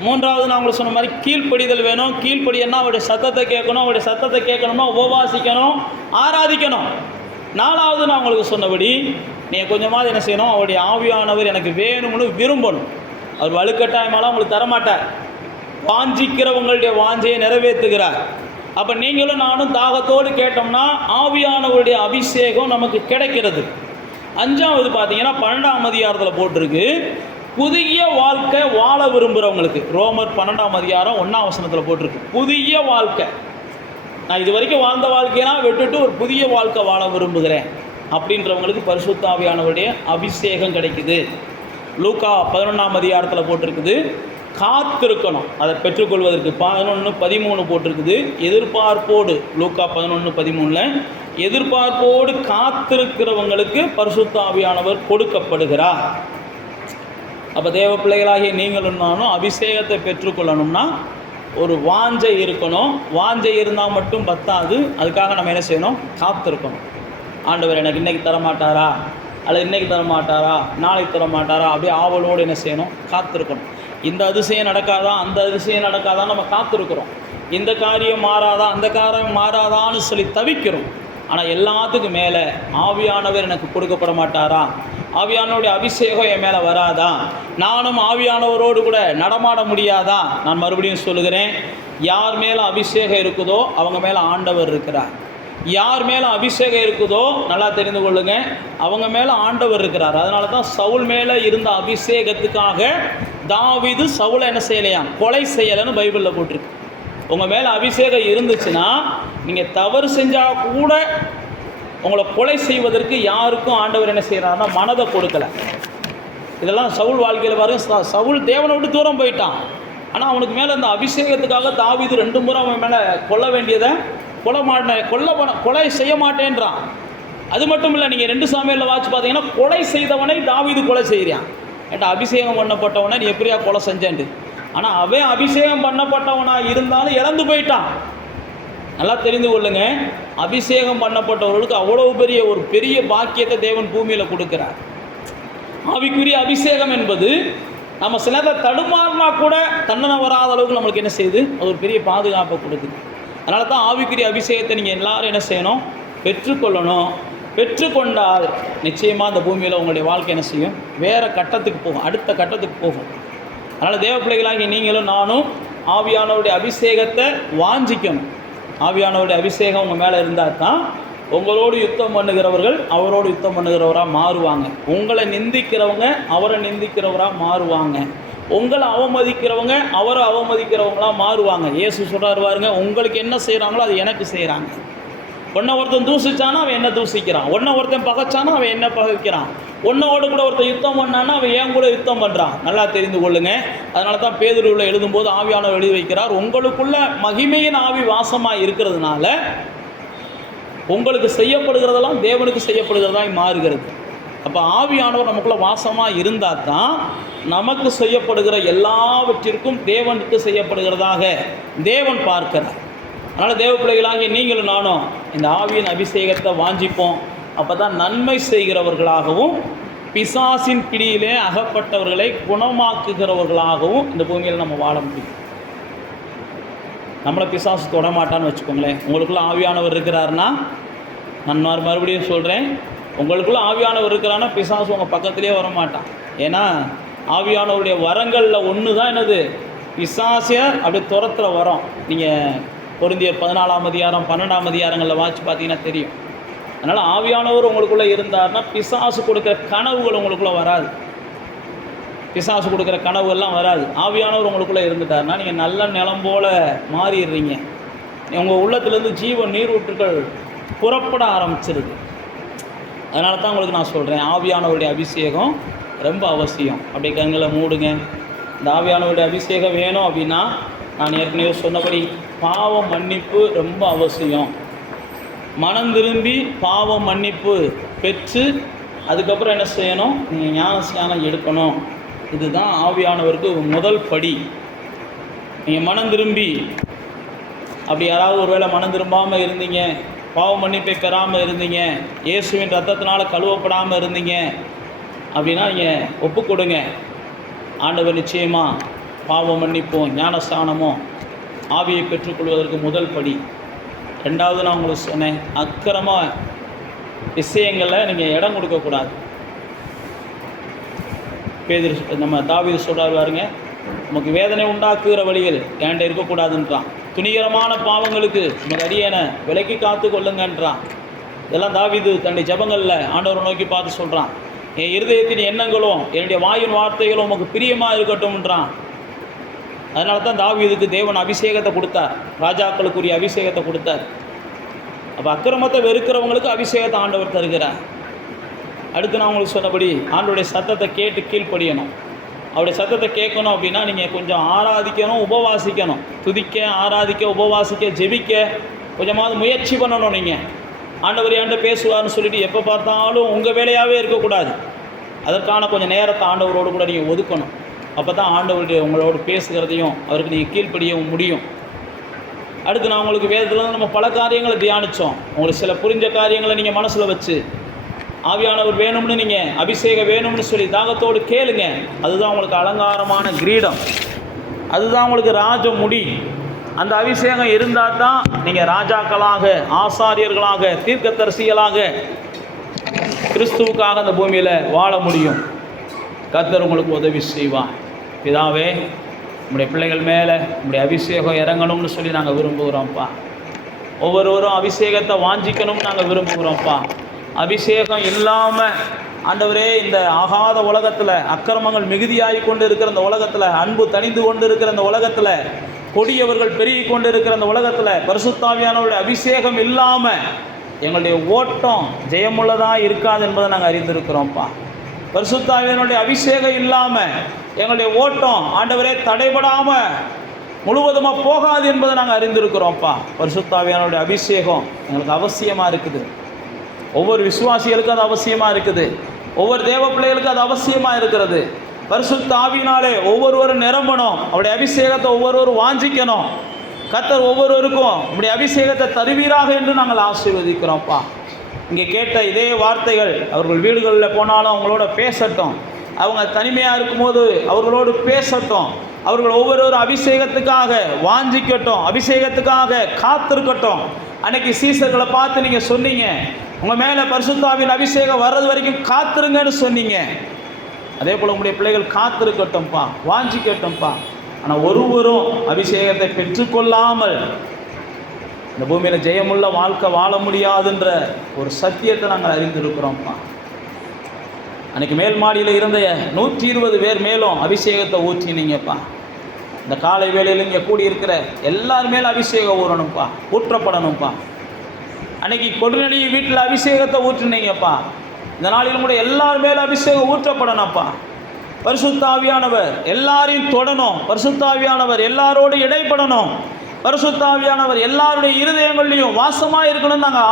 3வது நான் உங்களுக்கு சொன்ன மாதிரி கீழ்ப்படிதல் வேணும். கீழ்ப்படியன்னா அவருடைய சத்தத்தை கேட்கணும். அவருடைய சத்தத்தை கேட்கணும்னா உபவாசிக்கணும், ஆராதிக்கணும். 4வது நான் உங்களுக்கு சொன்னபடி நீங்கள் கொஞ்சமாவது என்ன செய்யணும், அவருடைய ஆவியானவர் எனக்கு வேணும்னு விரும்பணும். அவர் வலுக்கட்டாயமாலாம் உங்களுக்கு தரமாட்டார், வாஞ்சிக்கிறவங்களுடைய வாஞ்சையை நிறைவேற்றுகிறார். அப்போ நீங்களும் நானும் தாகத்தோடு கேட்டோம்னா ஆவியானவருடைய அபிஷேகம் நமக்கு கிடைக்கிறது. 5வது பார்த்தீங்கன்னா 12ஆம் அதிகாரத்தில் போட்டிருக்கு, புதிய வாழ்க்கை வாழ விரும்புகிறவங்களுக்கு. ரோமர் 12ஆம் அதிகாரம் 1ஆம் வசனத்தில் போட்டிருக்கு, புதிய வாழ்க்கை. நான் இது வரைக்கும் வாழ்ந்த வாழ்க்கையெல்லாம் விட்டுட்டு ஒரு புதிய வாழ்க்கை வாழ விரும்புகிறேன் அப்படின்றவங்களுக்கு பரிசுத்த ஆவியானவருடைய அபிஷேகம் கிடைக்குது. லூக்கா 11ஆம் அதிகாரத்தில் போட்டிருக்குது, காத்திருக்கணும் அதை பெற்றுக்கொள்வதற்கு. 11:13 போட்டிருக்குது, எதிர்பார்ப்போடு. லூக்கா 11:13 எதிர்பார்ப்போடு காத்திருக்கிறவங்களுக்கு பரிசுத்த ஆவியானவர் கொடுக்கப்படுகிறார். அப்போ தேவ பிள்ளைகளாகிய நீங்களும் நானும் அபிஷேகத்தை பெற்றுக்கொள்ளணும்னா ஒரு வாஞ்சை இருக்கணும். வாஞ்சை இருந்தால் மட்டும் பத்தாது, அதுக்காக நம்ம என்ன செய்யணும்? காத்திருக்கணும். ஆண்டவர் எனக்கு இன்றைக்கி தரமாட்டாரா, அல்லது இன்றைக்கி தரமாட்டாரா, நாளைக்கு தரமாட்டாரா, அப்படியே ஆவலோடு என்ன செய்யணும்? காத்திருக்கணும். இந்த அதிசயம் நடக்காதா, அந்த அதிசயம் நடக்காதான் நம்ம காத்திருக்கிறோம். இந்த காரியம் மாறாதா, அந்த காரியம் மாறாதான்னு சொல்லி தவிக்கிறோம். ஆனால் எல்லாத்துக்கும் மேலே ஆவியானவர் எனக்கு கொடுக்கப்பட மாட்டாரா, ஆவியானவருடைய அபிஷேகம் என் மேலே வராதா, நானும் ஆவியானவரோடு கூட நடமாட முடியாதா? நான் மறுபடியும் சொல்லுகிறேன், யார் மேலே அபிஷேகம் இருக்குதோ அவங்க மேலே ஆண்டவர் இருக்கிறார். யார் மேலே அபிஷேகம் இருக்குதோ நல்லா தெரிந்து கொள்ளுங்க, அவங்க மேலே ஆண்டவர் இருக்கிறார். அதனால தான் சவுல் மேலே இருந்த அபிஷேகத்துக்காக தாவீது சவுலை என்ன செய்யலையாம்? கொலை செய்யலைன்னு பைபிளில் போட்டிருக்கு. உங்கள் மேலே அபிஷேகம் இருந்துச்சுன்னா நீங்கள் தவறு செஞ்சால் கூட உங்களை கொலை செய்வதற்கு யாருக்கும் ஆண்டவர் என்ன செய்கிறாருன்னா மனதை கொடுக்கலை. இதெல்லாம் சவுல் வாழ்க்கையில் பாருங்க. சவுல் தேவனை விட்டு தூரம் போயிட்டான். ஆனால் அவனுக்கு மேலே அந்த அபிஷேகத்துக்காக தாவீது 2 முறை அவன் மேலே கொல்ல வேண்டியதை கொலை செய்ய மாட்டேன்றான். அது மட்டும் இல்லை, நீங்கள் 2 சாமுவேலில் வாட்சி பார்த்தீங்கன்னா கொலை செய்தவனை தாவீது கொலை செய்கிறான். ஏன்டா அபிஷேகம் பண்ணப்பட்டவனை நீ எப்படியா கொலை செஞ்சேன்ட்டு. ஆனால் அவன் அபிஷேகம் பண்ணப்பட்டவனாக இருந்தாலும் இழந்து போயிட்டான். நல்லா தெரிந்து கொள்ளுங்க, அபிஷேகம் பண்ணப்பட்டவர்களுக்கு அவ்வளவு பெரிய பாக்கியத்தை தேவன் பூமியில் கொடுக்கிறார். ஆவிக்குரிய அபிஷேகம் என்பது நம்ம சிலதை தடுமாறினா கூட தண்டனை வராத அளவுக்கு நம்மளுக்கு என்ன செய்யுது? அது ஒரு பெரிய பாதுகாப்பை கொடுக்குது. அதனால தான் ஆவிக்குரிய அபிஷேகத்தை நீங்கள் எல்லாரும் என்ன செய்யணும்? பெற்றுக்கொள்ளணும். பெற்றுக்கொண்டால் நிச்சயமாக அந்த பூமியில் உங்களுடைய வாழ்க்கை என்ன செய்யும்? வேறு கட்டத்துக்கு போகும், அடுத்த கட்டத்துக்கு போகும். அதனால் தேவ பிள்ளைகளாகி நீங்களும் நானும் ஆவியானவருடைய அபிஷேகத்தை வாஞ்சிக்கணும். ஆவியானவருடைய அபிஷேகம் உங்கள் மேலே இருந்தால் தான் உங்களோடு யுத்தம் பண்ணுகிறவர்கள் அவரோடு யுத்தம் பண்ணுகிறவராக மாறுவாங்க. உங்களை நிந்திக்கிறவங்க அவரை நிந்திக்கிறவராக மாறுவாங்க. உங்களை அவமதிக்கிறவங்க அவரை அவமதிக்கிறவங்களாக மாறுவாங்க. இயேசு சொல்கிறார் பாருங்க, உங்களுக்கு என்ன செய்கிறாங்களோ அது எனக்கு செய்கிறாங்க. ஒன்றை ஒருத்தன் தூசிச்சானா அவன் என்ன தூசிக்கிறான், ஒன்றை ஒருத்தன் பகைச்சானா அவன் என்ன பகைக்கிறான், ஒன்னோடு கூட ஒருத்தன் யுத்தம் பண்ணான்னா அவன் ஏன் கூட யுத்தம் பண்ணுறான். நல்லா தெரிந்து கொள்ளுங்க. அதனால தான் பேதுருவில் எழுதும்போது ஆவியானவர் எழுதி வைக்கிறார், உங்களுக்குள்ள மகிமையின் ஆவி வாசமாக இருக்கிறதுனால உங்களுக்கு செய்யப்படுகிறதெல்லாம் தேவனுக்கு செய்யப்படுகிறதாய் மாறுகிறது. அப்போ ஆவியானவர் நமக்குள்ள வாசமாக இருந்தால் தான் நமக்கு செய்யப்படுகிற எல்லாவற்றிற்கும் தேவனுக்கு செய்யப்படுகிறதாக தேவன் பார்க்கிறார். அதனால் தேவ பிள்ளைகளாகிய நீங்களும் நானும் இந்த ஆவியின் அபிஷேகத்தை வாஞ்சிப்போம். அப்போ தான் நன்மை செய்கிறவர்களாகவும் பிசாசின் பிடியிலே அகப்பட்டவர்களை குணமாக்குகிறவர்களாகவும் இந்த பூமியில் நம்ம வாழ முடியும். நம்மளை பிசாசு தொடமாட்டான்னு வச்சுக்கோங்களேன். உங்களுக்குள்ள ஆவியானவர் இருக்கிறாருன்னா, நான் மறுபடியும் சொல்கிறேன், உங்களுக்குள்ள ஆவியானவர் இருக்கிறான்னா பிசாசு உங்கள் பக்கத்திலே வரமாட்டான். ஏன்னா ஆவியானவருடைய வரங்களில் ஒன்று தான் என்னது? பிசாசிய அப்படி துரத்துற வரோம். நீங்கள் கொரிந்தியர் 14ஆம் அதிகாரம் 12ஆம் அதிகாரங்களில் வாட்சி பார்த்தீங்கன்னா தெரியும். அதனால் ஆவியானவர் உங்களுக்குள்ளே இருந்தார்னா பிசாசு கொடுக்குற கனவுகள் உங்களுக்குள்ளே வராது. பிசாசு கொடுக்குற கனவுகள்லாம் வராது. ஆவியானவர் உங்களுக்குள்ளே இருந்துட்டார்னா நீங்கள் நல்ல நிலம் போல் மாறிடுறீங்க. உங்கள் உள்ளத்துலேருந்து ஜீவ நீரூற்றுகள் புறப்பட ஆரம்பிச்சிருது. அதனால தான் உங்களுக்கு நான் சொல்கிறேன், ஆவியானவருடைய அபிஷேகம் ரொம்ப அவசியம். அப்படி கண்களை மூடுங்க. இந்த ஆவியானவருடைய அபிஷேகம் வேணும் அப்படின்னா நான் ஏற்கனவே சொன்னபடி பாவ மன்னிப்பு ரொம்ப அவசியம். மனம் திரும்பி பாவ மன்னிப்பு பெற்று அதுக்கப்புறம் என்ன செய்யணும்? நீங்கள் ஞானஸ்நானம் எடுக்கணும். இதுதான் ஆவியானவருக்கு முதல் படி. நீங்கள் மனம் திரும்பி அப்படி யாராவது ஒரு வேளை மனம் திரும்பாமல் இருந்தீங்க, பாவ மன்னிப்பை பெறாமல் இருந்தீங்க, இயேசுவின் ரத்தத்தினால் கழுவப்படாமல் இருந்தீங்க அப்படின்னா நீங்கள் ஒப்பு கொடுங்க. ஆண்டவர் நிச்சயமாக பாவ மன்னிப்போம் ஞானஸ்தானமோ ஆவியை பெற்றுக்கொள்வதற்கு முதல் படி. ரெண்டாவது நான் உங்களுக்கு சொன்னேன், அக்கிரம விஷயங்களில் நீங்கள் இடம் கொடுக்கக்கூடாது. நம்ம தாவீது சொல்கிறார் பாருங்க, நமக்கு வேதனை உண்டாக்குகிற வழிகள் என்கிட்ட இருக்கக்கூடாதுன்றான். துணிகரமான பாவங்களுக்கு நமக்கு அடியேனை விலக்கி காத்து கொள்ளுங்கன்றான். இதெல்லாம் தாவீது தன்னுடைய ஜெபங்களில் ஆண்டவரை நோக்கி பார்த்து சொல்கிறான். என் இருதயத்தின் எண்ணங்களும் என்னுடைய வாயின் வார்த்தைகளும் உமக்கு பிரியமாக இருக்கட்டும்ன்றான். அதனால தான் தாவீதுக்கு தேவன் அபிஷேகத்தை கொடுத்தார், ராஜாக்களுக்குரிய அபிஷேகத்தை கொடுத்தார். அப்போ அக்கிரமத்தை வெறுக்கிறவங்களுக்கு அபிஷேகத்தை ஆண்டவர் தருகிறார். அடுத்து நான் உங்களுக்கு சொன்னபடி ஆண்டவருடைய சத்தத்தை கேட்டு கீழ்ப்படியணும். அவருடைய சத்தத்தை கேட்கணும் அப்படின்னா நீங்கள் கொஞ்சம் ஆராதிக்கணும், உபவாசிக்கணும். துதிக்க, ஆராதிக்க, உபவாசிக்க, ஜெபிக்க கொஞ்சமாவது முயற்சி பண்ணணும். நீங்கள் ஆண்டவர் என்கிட்ட பேசுவார்னு சொல்லிட்டு எப்போ பார்த்தாலும் உங்கள் வேலையாகவே இருக்கக்கூடாது. அதற்கான கொஞ்சம் நேரத்தை ஆண்டவரோடு கூட நீங்கள் ஒதுக்கணும். அப்போ தான் ஆண்டவருடைய உங்களோடு பேசுகிறதையும் அவருக்கு நீங்கள் கீழ்ப்படியவும் முடியும். அடுத்து நான் உங்களுக்கு வேதத்தில் நம்ம பல காரியங்களை தியானித்தோம். உங்களுக்கு சில புரிஞ்ச காரியங்களை நீங்கள் மனசில் வச்சு ஆவியானவர் வேணும்னு நீங்கள் அபிஷேகம் வேணும்னு சொல்லி தாகத்தோடு கேளுங்க. அதுதான் உங்களுக்கு அலங்காரமான கிரீடம், அதுதான் உங்களுக்கு ராஜ முடி. அந்த அபிஷேகம் இருந்தால் தான் நீங்கள் ராஜாக்களாக, ஆசாரியர்களாக, தீர்க்கதரிசிகளாக கிறிஸ்துவுக்காக அந்த பூமியில் வாழ முடியும். கர்த்தர் உங்களுக்கு உதவி செய்வார். பிதாவே, நம்முடைய பிள்ளைகள் மேலே நம்முடைய அபிஷேகம் இறங்கணும்னு சொல்லி நாங்கள் விரும்புகிறோம்ப்பா. ஒவ்வொருவரும் அபிஷேகத்தை வாஞ்சிக்கணும்னு நாங்கள் விரும்புகிறோம்ப்பா. அபிஷேகம் இல்லாமல் ஆண்டவரே, இந்த ஆகாத உலகத்தில், அக்கிரமங்கள் மிகுதியாகி கொண்டு இருக்கிற இந்த உலகத்தில், அன்பு தணிந்து கொண்டு இருக்கிற இந்த உலகத்தில், கொடியவர்கள் பெருகி கொண்டு இருக்கிற இந்த உலகத்தில் பரிசுத்தாவியானவருடைய அபிஷேகம் இல்லாமல் எங்களுடைய ஓட்டம் ஜெயமுள்ளதாக இருக்காது என்பதை நாங்கள் அறிந்திருக்கிறோம்ப்பா. பரிசுத்தாவியானுடைய அபிஷேகம் இல்லாமல் எங்களுடைய ஓட்டம் ஆண்டவரே தடைபடாமல் முழுவதுமாக போகாது என்பதை நாங்கள் அறிந்திருக்கிறோம்ப்பா. பரிசுத்தாவியானுடைய அபிஷேகம் எங்களுக்கு அவசியமாக இருக்குது. ஒவ்வொரு விசுவாசிகளுக்கும் அது அவசியமாக இருக்குது. ஒவ்வொரு தேவ பிள்ளைகளுக்கும் அது அவசியமாக இருக்கிறது. பரிசுத்த ஆவியினாலே ஒவ்வொருவரும் நிரம்பணும். அவருடைய அபிஷேகத்தை ஒவ்வொருவரும் வாஞ்சிக்கணும். கர்த்தர் ஒவ்வொருவருக்கும் நம்முடைய அபிஷேகத்தை தருவீராக என்று நாங்கள் ஆசீர்வதிக்கிறோம்ப்பா. இங்கே கேட்ட இதே வார்த்தைகள் அவர்கள் வீடுகளில் போனாலும் அவங்களோட பேசட்டும். அவங்க தனிமையாக இருக்கும்போது அவர்களோடு பேசட்டும். அவர்கள் ஒவ்வொருவரும் அபிஷேகத்துக்காக வாஞ்சிக்கட்டும், அபிஷேகத்துக்காக காத்திருக்கட்டும். அன்னைக்கு சீசர்களை பார்த்து நீங்கள் சொன்னீங்க, உங்கள் மேலே பரிசுத்தாவின் அபிஷேகம் வர்றது வரைக்கும் காத்திருங்கன்னு சொன்னீங்க. அதே போல் உங்களுடைய பிள்ளைகள் காத்திருக்கட்டும்ப்பா, வாஞ்சிக்கட்டும்ப்பா. ஆனால் ஒருவரும் அபிஷேகத்தை பெற்றுக்கொள்ளாமல் இந்த பூமியில் ஜெயமுள்ள வாழ்க்கை வாழ முடியாதுன்ற ஒரு சத்தியத்தை நாங்கள் அறிந்திருக்கிறோம்ப்பா. அன்றைக்கி மேல் மாடியில் இருந்த 120 பேர் மேலும் அபிஷேகத்தை ஊற்றினீங்கப்பா. இந்த காலை வேளையில் இங்கே கூடியிருக்கிற எல்லார் மேலும் அபிஷேகம் ஊறணும்ப்பா, ஊற்றப்படணும்ப்பா. அன்றைக்கி கொடுநெளி வீட்டில் அபிஷேகத்தை ஊற்றினீங்கப்பா. இந்த நாளிலும் கூட எல்லார் மேலும் அபிஷேகம் ஊற்றப்படணும்ப்பா. பரிசுத்த ஆவியானவர் எல்லாரையும் தொடணும். பரிசுத்த ஆவியானவர் எல்லாரோடு இடைப்படணும். பரிசுத்த ஆவியானவர் எல்லாருடைய இருதயங்கள்லையும் வாசமாக இருக்கணும்னு நாங்கள்